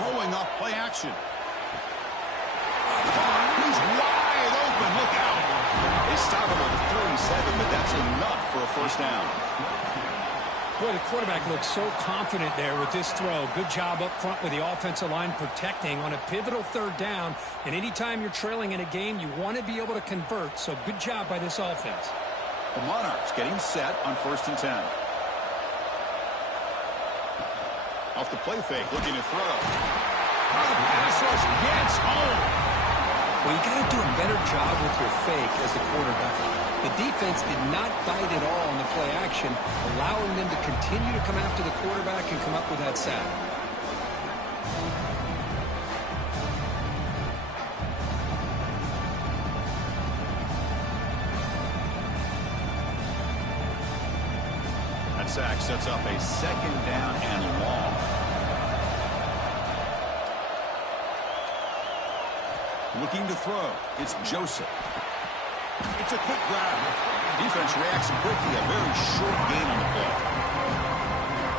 Throwing off play action. He's wide open. Look out. They stop him at the 37, but that's enough for a 1st down. Boy, the quarterback looks so confident there with this throw. Good job up front with the offensive line protecting on a pivotal third down. And anytime you're trailing in a game, you want to be able to convert. So good job by this offense. The Monarchs getting set on 1st and 10. Off the play fake, looking to throw. Oh, the pass rush gets home. Well, you got to do a better job with your fake as the quarterback. The defense did not bite at all on the play action, allowing them to continue to come after the quarterback and come up with that sack. That sack sets up a 2nd down and long. Looking to throw. It's Joseph. It's a quick grab. Defense reacts quickly. A very short gain on the play.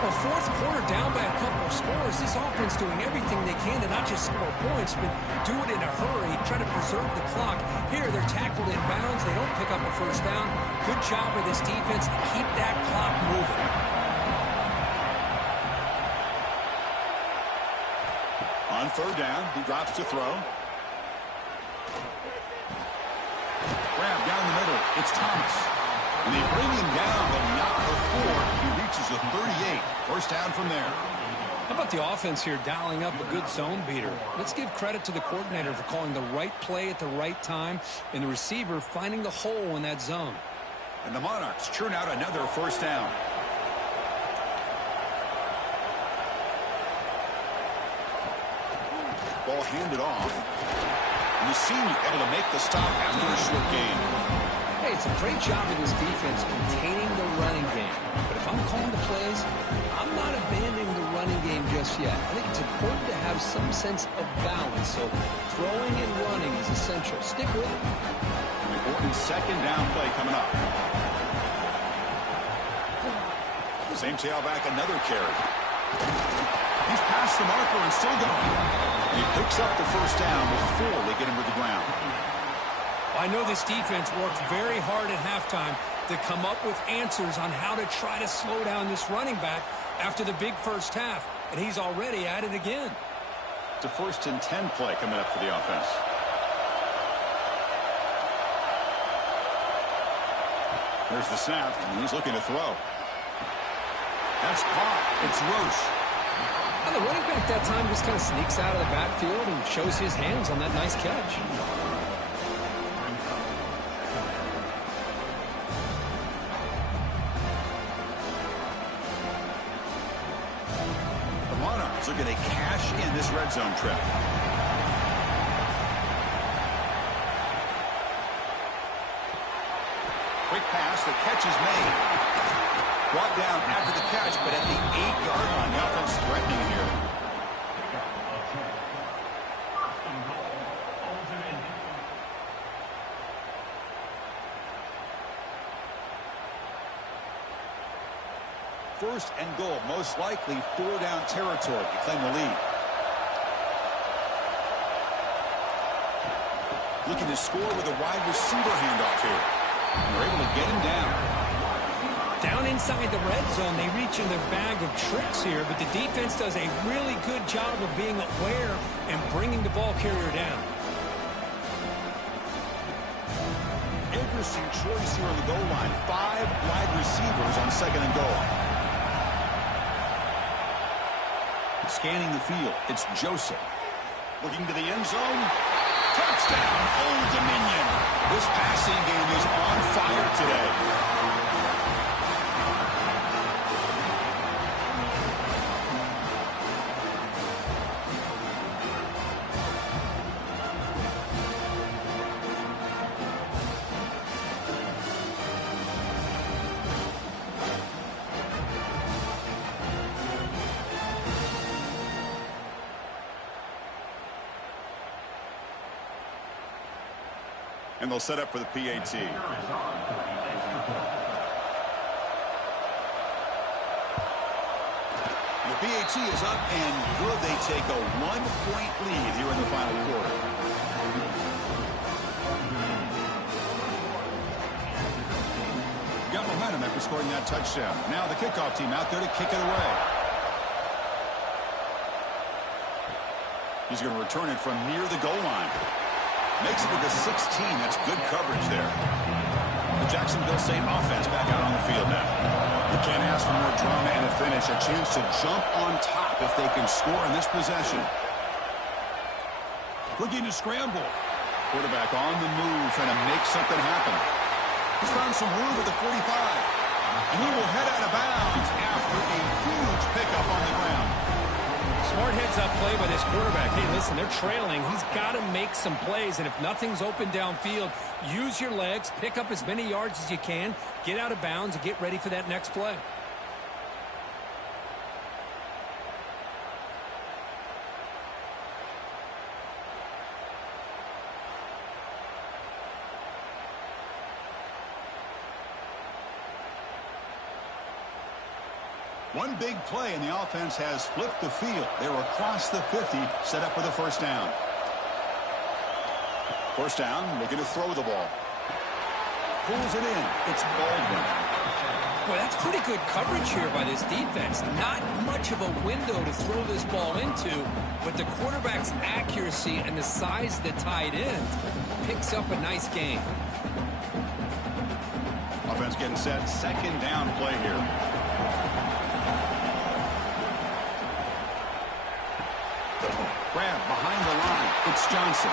Well, 4th quarter down by a couple of scores. This offense doing everything they can to not just score points, but do it in a hurry, try to preserve the clock. Here, they're tackled in bounds. They don't pick up a 1st down. Good job by this defense to keep that clock moving. On 3rd down, he drops to throw. Grab down the middle. It's Thomas. And they bring him down, but not before he reaches the 38. 1st down from there. How about the offense here dialing up a good zone beater? Let's give credit to the coordinator for calling the right play at the right time and the receiver finding the hole in that zone. And the Monarchs churn out another 1st down. Ball handed off. And the senior able to make the stop after a short gain. Hey, it's a great job of this defense containing the running game. But if I'm calling the plays, I'm not abandoning the running game just yet. I think it's important to have some sense of balance. So throwing and running is essential. Stick with it. Important 2nd down play coming up. Same tailback, another carry. He's past the marker and still going. He picks up the 1st down before they get him to the ground. I know this defense worked very hard at halftime to come up with answers on how to try to slow down this running back after the big 1st half, and he's already at it again. It's a 1st and 10 play coming up for the offense. There's the snap, and he's looking to throw. That's caught. It's Roche. And the running back that time just kind of sneaks out of the backfield and shows his hands on that nice catch. The Monarchs are going to cash in this red zone trip. Quick pass, the catch is made. Brought down after the catch, but at the 8-yard line, the offense threatening here. First and goal, most likely 4-down territory to claim the lead. Looking to score with a wide receiver handoff here. And they're able to get him down. Down inside the red zone, they reach in their bag of tricks here, but the defense does a really good job of being aware and bringing the ball carrier down. Interesting choice here on the goal line. 5 wide receivers on 2nd and goal. Scanning the field, it's Joseph. Looking to the end zone. Touchdown, Old Dominion. This passing game is on fire today. And they'll set up for the PAT. The PAT is up and good. They take a 1-point lead here in the final quarter. Got momentum at after scoring that touchdown. Now the kickoff team out there to kick it away. He's going to return it from near the goal line. Makes it to the 16. That's good coverage there. The Jacksonville State offense back out on the field now. You can't ask for more drama and a finish. A chance to jump on top if they can score in this possession. Looking to scramble. Quarterback on the move, trying to make something happen. He's found some room at the 45. And he will head out of bounds after a huge pickup on the ground. Smart heads-up play by this quarterback. Hey, listen, they're trailing. He's got to make some plays, and if nothing's open downfield, use your legs, pick up as many yards as you can, get out of bounds, and get ready for that next play. One big play, and the offense has flipped the field. They're across the 50, set up with a first down. First down, looking to throw the ball. Pulls it in. It's Baldwin. Boy, that's pretty good coverage here by this defense. Not much of a window to throw this ball into, but the quarterback's accuracy and the size of the tight end picks up a nice gain. Offense getting set. Second down play here. Grab behind the line. It's Johnson.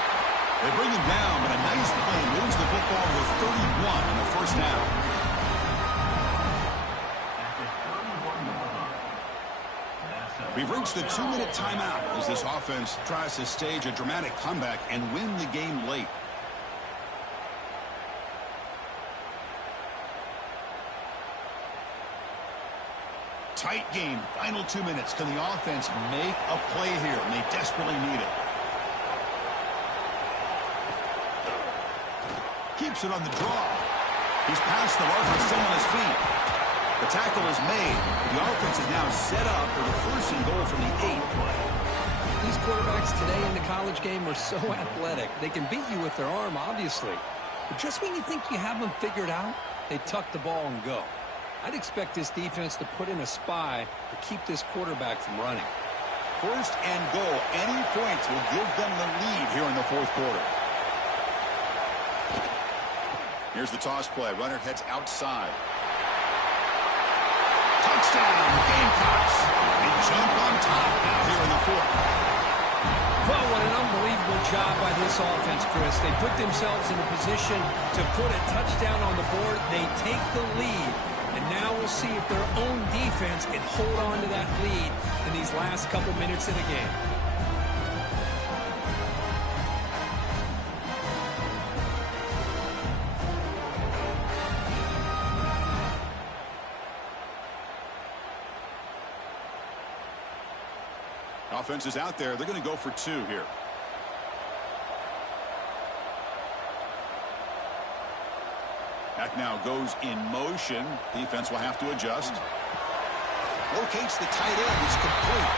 They bring him down, but a nice play moves the football with 31 on the first down. We've reached the 2-minute timeout as this offense tries to stage a dramatic comeback and win the game late. Tight game. Final 2 minutes. Can the offense make a play here? And they desperately need it. Keeps it on the draw. He's past the mark and still on his feet. The tackle is made. The offense is now set up for the first and goal from the 8. These quarterbacks today in the college game are so athletic. They can beat you with their arm, obviously. But just when you think you have them figured out, they tuck the ball and go. I'd expect this defense to put in a spy to keep this quarterback from running. First and goal. Any points will give them the lead here in the fourth quarter. Here's the toss play. Runner heads outside. Touchdown, Gamecocks. They jump on top now here in the fourth. Well, what an unbelievable job by this offense, Chris. They put themselves in a position to put a touchdown on the board. They take the lead. And now we'll see if their own defense can hold on to that lead in these last couple minutes of the game. Offense is out there. They're going to go for 2 here. Back now goes in motion. Defense will have to adjust. Locates the tight end. It's complete.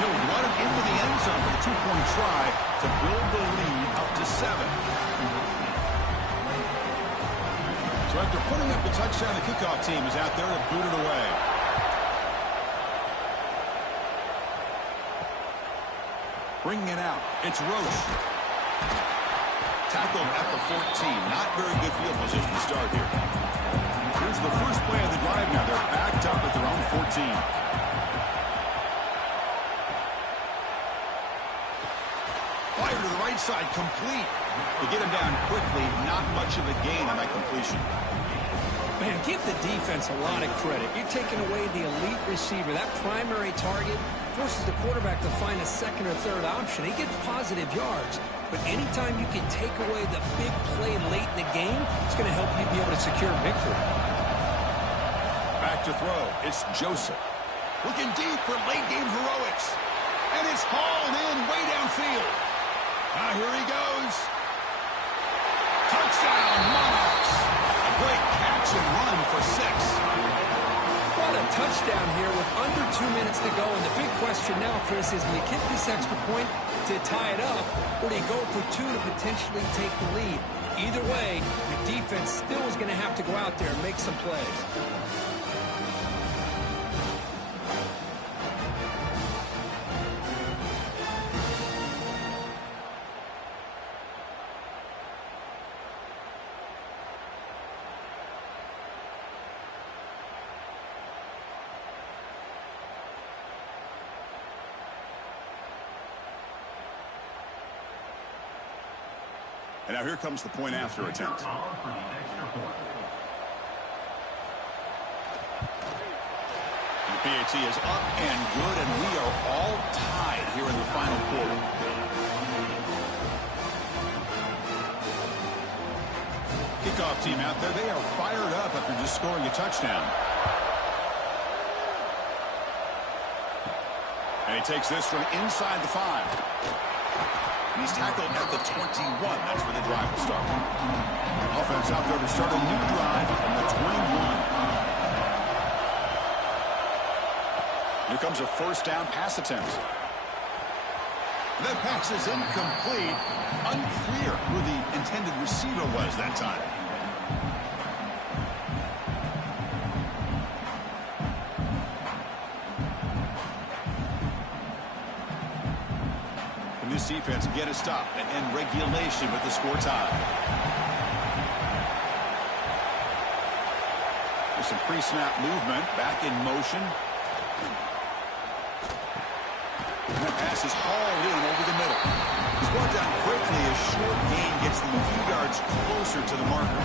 He'll run it into the end zone for the 2-point try to build the lead up to 7. So after putting up the touchdown, the kickoff team is out there to boot it away. Bringing it out. It's Roche. Tackled at the 14. Not very good field position to start here. Here's the first play of the drive now. They're backed up at their own 14. Fire to the right side, complete. To get him down quickly, not much of a gain on that completion. Man, give the defense a lot of credit. You're taking away the elite receiver. That primary target forces the quarterback to find a second or third option. He gets positive yards. But anytime you can take away the big play late in the game, it's going to help you be able to secure victory. Back to throw. It's Joseph. Looking deep for late game heroics. And it's hauled in way downfield. Now here he goes. Touchdown, Monarchs. A great catch and run for 6. What a touchdown here with under 2 minutes to go. And the big question now, Chris, is do you kick this extra point to tie it up, or do you go for 2 to potentially take the lead? Either way, the defense still is going to have to go out there and make some plays. And now here comes the point after attempt. The PAT is up and good, and we are all tied here in the final quarter. Kickoff team out there, they are fired up after just scoring a touchdown. And he takes this from inside the 5. He's tackled at the 21. That's where the drive will start. Offense out there to start a new drive from the 21. Here comes a first down pass attempt. That pass is incomplete. Unclear who the intended receiver was that time. This defense get a stop and end regulation with the score tie. There's some pre-snap movement, back in motion. And that pass is hauled in over the middle. He's brought down quickly. A short gain gets them a few yards closer to the marker.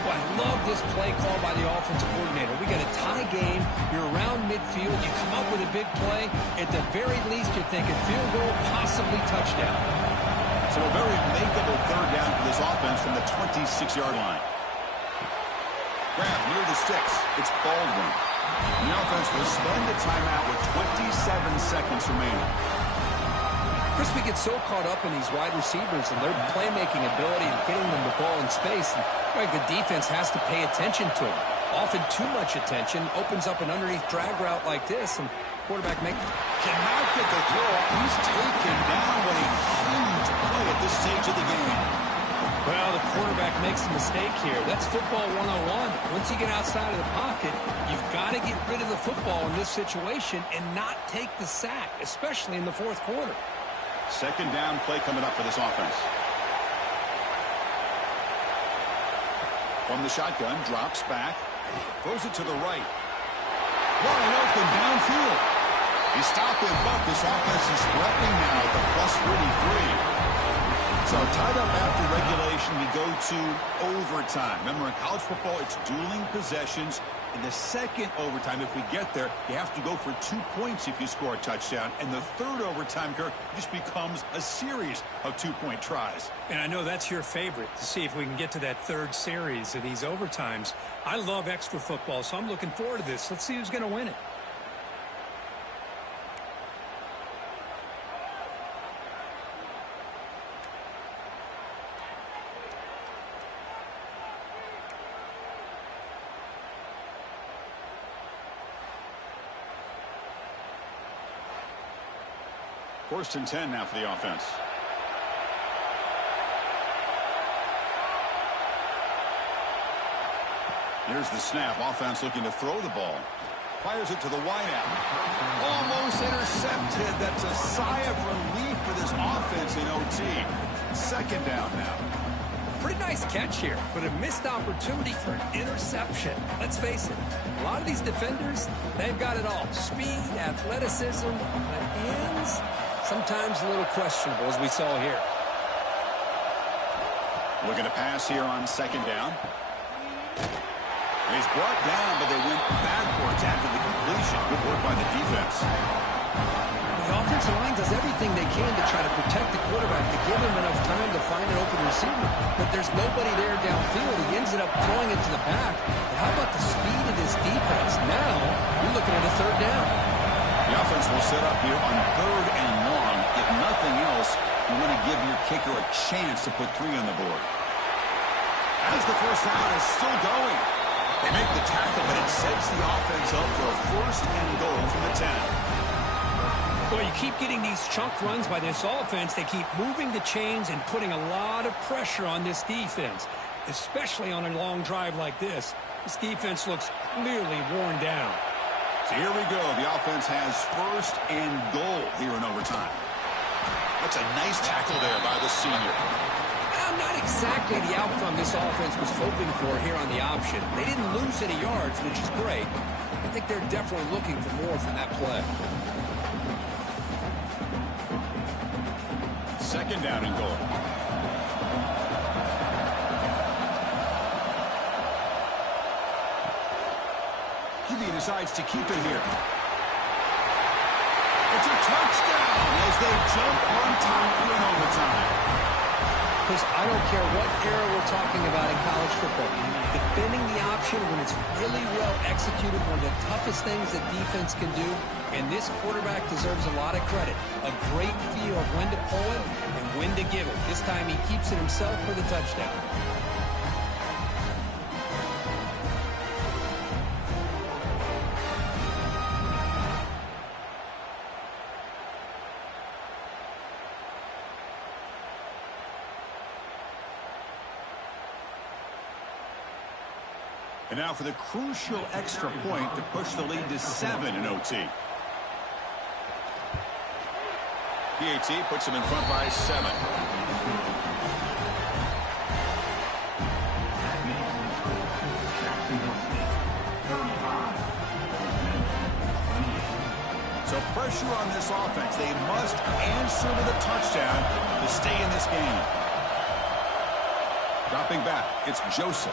Well, I love this play call by the offensive coordinator. We got a tie game. You're around midfield. You come up with a big play. At the very least, you're thinking field goal, possibly touchdown. So a very makeable third down for this offense from the 26-yard line. Grab near the sticks. It's Baldwin. The offense will spend the timeout with 27 seconds remaining. Chris, we get so caught up in these wide receivers and their playmaking ability and getting them the ball in space. And, right, the defense has to pay attention to them. Often too much attention opens up an underneath drag route like this, and quarterback cannot get the throw. He's taken down with a huge play at this stage of the game. Well, the quarterback makes a mistake here. That's football 101. Once you get outside of the pocket, you've got to get rid of the football in this situation and not take the sack, especially in the fourth quarter. Second down play coming up for this offense. From the shotgun, drops back, throws it to the right. Wide open downfield. He's stopping, but this offense is threatening now at the +33. So tied up after regulation, we go to overtime. Remember, in college football, it's dueling possessions. In the second overtime, if we get there, you have to go for 2 points if you score a touchdown. And the third overtime, Kirk, just becomes a series of 2-point tries. And I know that's your favorite, to see if we can get to that third series of these overtimes. I love extra football, so I'm looking forward to this. Let's see who's going to win it. First and 10 now for the offense. Here's the snap. Offense looking to throw the ball. Fires it to the wideout. Almost intercepted. That's a sigh of relief for this offense in OT. Second down now. Pretty nice catch here, but a missed opportunity for an interception. Let's face it, a lot of these defenders, they've got it all. Speed, athleticism, but hands, sometimes a little questionable, as we saw here. Looking to pass here on second down. He's brought down, but they went backwards after the completion. Good work by the defense. The offensive line does everything they can to try to protect the quarterback, to give him enough time to find an open receiver. But there's nobody there downfield. He ends up throwing it to the back. But how about the speed of this defense? Now, you're looking at a third down. The offense will set up here on third and long. If nothing else, you want to give your kicker a chance to put 3 on the board. As the first down is still going. They make the tackle, but it sets the offense up for a first and goal from the 10. Well, you keep getting these chunk runs by this offense. They keep moving the chains and putting a lot of pressure on this defense, especially on a long drive like this. This defense looks clearly worn down. So here we go. The offense has first and goal here in overtime. That's a nice tackle there by the senior. Not exactly the outcome this offense was hoping for here on the option. They didn't lose any yards, which is great. I think they're definitely looking for more from that play. Second down and goal. QB decides to keep it here. It's a touchdown as they jump on top here in overtime. Chris, I don't care what era we're talking about in college football. Defending the option when it's really well executed, one of the toughest things that defense can do, and this quarterback deserves a lot of credit. A great feel of when to pull it and when to give it. This time he keeps it himself for the touchdown. And now for the crucial extra point to push the lead to 7 in OT. PAT puts them in front by 7. So pressure on this offense. They must answer with a touchdown to stay in this game. Dropping back, it's Joseph.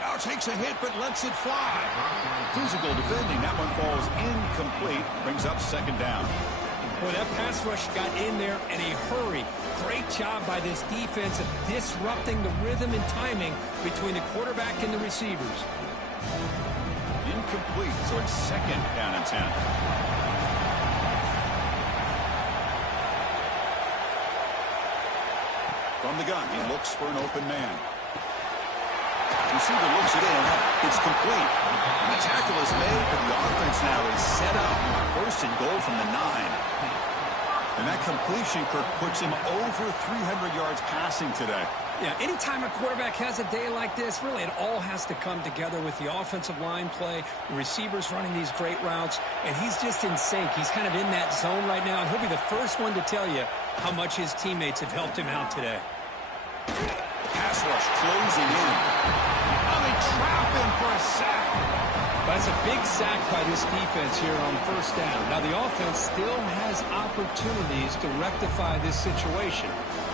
Now takes a hit, but lets it fly. Physical defending. That one falls incomplete. Brings up second down. Boy, that pass rush got in there in a hurry. Great job by this defense of disrupting the rhythm and timing between the quarterback and the receivers. Incomplete, so it's second down and 10. From the gun, he looks for an open man. Receiver looks it in. It's complete. And the tackle is made, but the offense now is set up. First and goal from the 9. And that completion, Kirk, puts him over 300 yards passing today. Yeah, anytime a quarterback has a day like this, really it all has to come together with the offensive line play, the receivers running these great routes, and he's just in sync. He's kind of in that zone right now, and he'll be the first one to tell you how much his teammates have helped him out today. Pass rush closing in. Oh, they trap him for a sack. That's a big sack by this defense here on first down. Now, the offense still has opportunities to rectify this situation,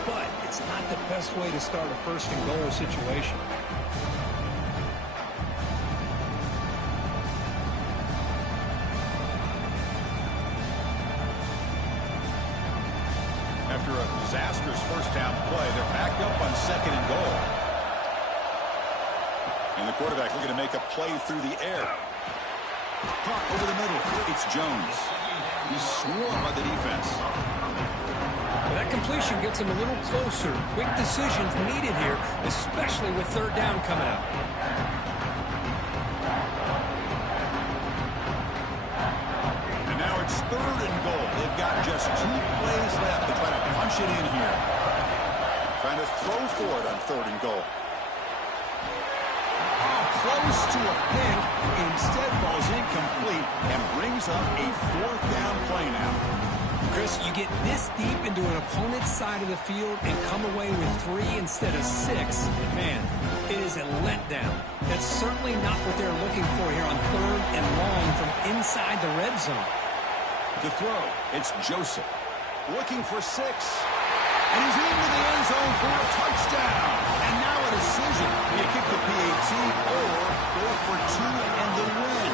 but it's not the best way to start a first and goal situation. After a disastrous first down play, they're back up on second and goal. And the quarterback looking to make a play through the air. Caught over the middle. It's Jones. He's swarmed by the defense. Well, that completion gets him a little closer. Quick decisions needed here, especially with third down coming up. And now it's third and goal. They've got just 2 plays left to try to punch it in here. Trying to throw for it on third and goal. Close to a pick, instead falls incomplete and brings up a fourth down play now. Chris, you get this deep into an opponent's side of the field and come away with 3 instead of 6. Man, it is a letdown. That's certainly not what they're looking for here on third and long from inside the red zone. To throw, it's Joseph. Looking for 6. And he's into the end zone for a touchdown. And now a decision. You kick the PAT or go for 2 and the win.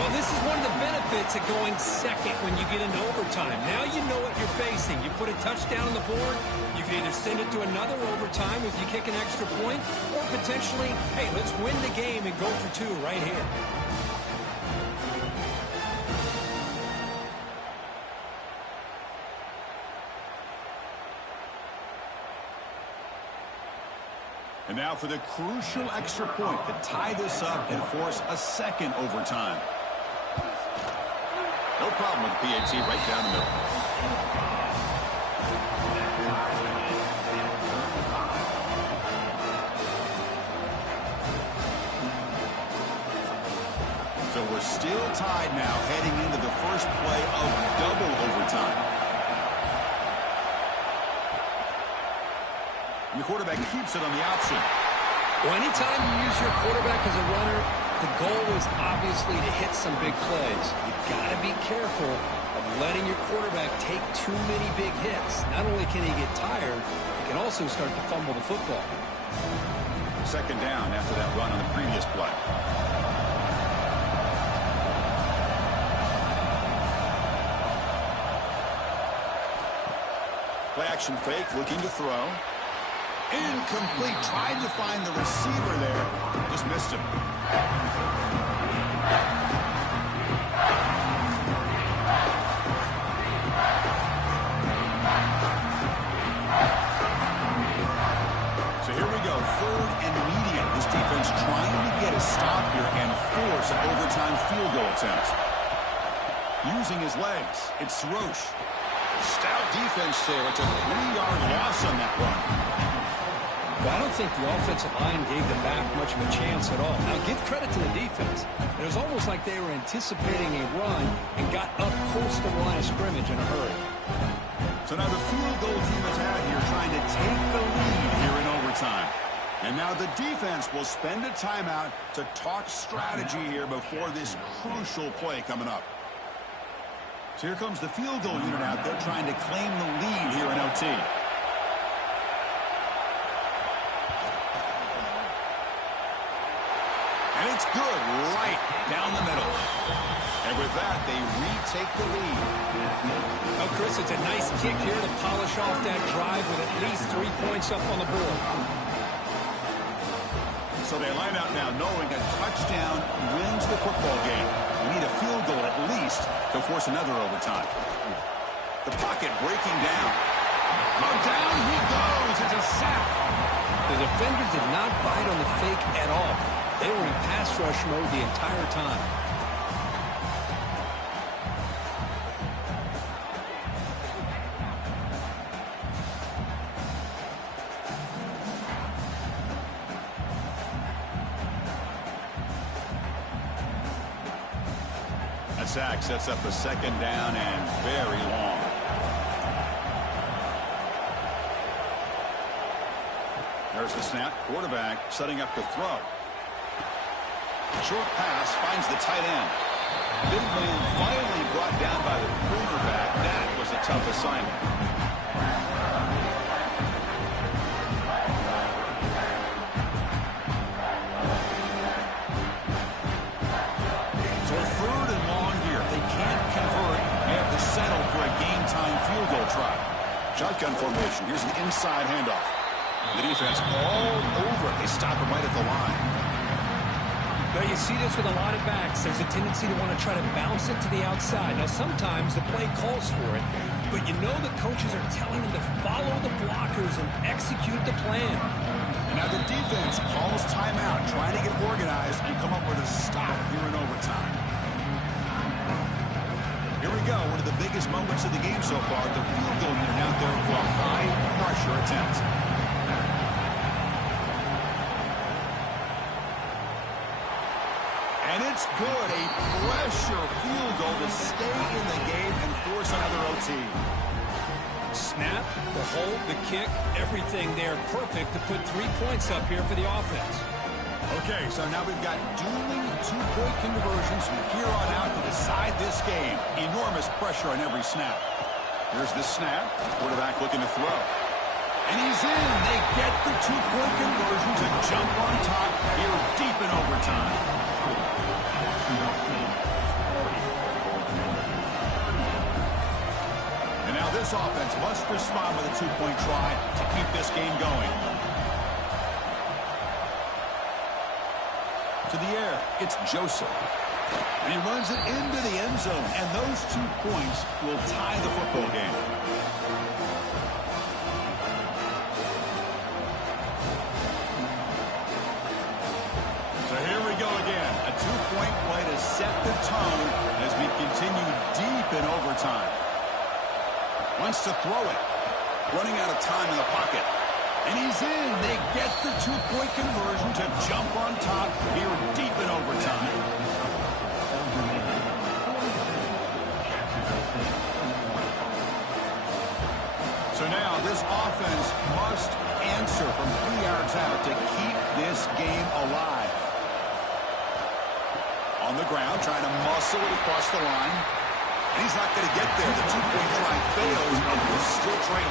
Well, this is one of the benefits of going second when you get into overtime. Now you know what you're facing. You put a touchdown on the board, you can either send it to another overtime if you kick an extra point, or potentially, hey, let's win the game and go for 2 right here. And now for the crucial extra point to tie this up and force a second overtime. No problem with the PAT right down the middle. So we're still tied now heading into the first play of double overtime. And the quarterback keeps it on the option. Well, anytime you use your quarterback as a runner, the goal is obviously to hit some big plays. You got to be careful of letting your quarterback take too many big hits. Not only can he get tired, he can also start to fumble the football. Second down after that run on the previous play. Play action fake, looking to throw. Incomplete. Tried to find the receiver there. Just missed him. So here we go. Third and medium. This defense trying to get a stop here and force an overtime field goal attempt. Using his legs. It's Roche. Stout defense there. It's a 3-yard loss on that run. Well, I don't think the offensive line gave them back much of a chance at all. Now, give credit to the defense. It was almost like they were anticipating a run and got up close to the line of scrimmage in a hurry. So now the field goal team is out here trying to take the lead here in overtime. And now the defense will spend a timeout to talk strategy here before this crucial play coming up. So here comes the field goal unit out there trying to claim the lead here in OT. And it's good right down the middle. And with that, they retake the lead. Oh, Chris, it's a nice kick here to polish off that drive with at least 3 points up on the board. So they line out now knowing a touchdown wins the football game. We need a field goal at least to force another overtime. The pocket breaking down. Oh, down he goes. It's a sack. The defender did not bite on the fake at all. They were in pass rush mode the entire time. That sack sets up a second down and very long. There's the snap. Quarterback setting up the throw. Short pass finds the tight end. Big man finally brought down by the quarterback. That was a tough assignment. So third and long here. They can't convert. They have to settle for a game-time field goal try. Shotgun formation. Here's an inside handoff. The defense all over it. They stop him right at the line. But you see this with a lot of backs. There's a tendency to want to try to bounce it to the outside. Now, sometimes the play calls for it, but you know the coaches are telling them to follow the blockers and execute the plan. And now the defense calls timeout, trying to get organized and come up with a stop here in overtime. Here we go, one of the biggest moments of the game so far. The field goal unit out there for a high-pressure attempt. And it's good, a pressure field goal to stay in the game and force another OT. Snap, the hold, the kick, everything there perfect to put 3 points up here for the offense. Okay, so now we've got dueling two-point conversions from here on out to decide this game. Enormous pressure on every snap. Here's the snap, quarterback looking to throw. And he's in. They get the two-point conversion to jump on top here deep in overtime. And now this offense must respond with a two-point try to keep this game going. To the air, it's Joseph. And he runs it into the end zone. And those 2 points will tie the football game. So here we go again. A two-point play to set the tone as we continue deep overtime. Wants to throw it. Running out of time in the pocket. And he's in. They get the two-point conversion to jump on top here deep in overtime. So now this offense must answer from 3 yards out to keep this game alive. On the ground, trying to muscle it across the line. And he's not going to get there. The two-point try fails, and we're still trailing.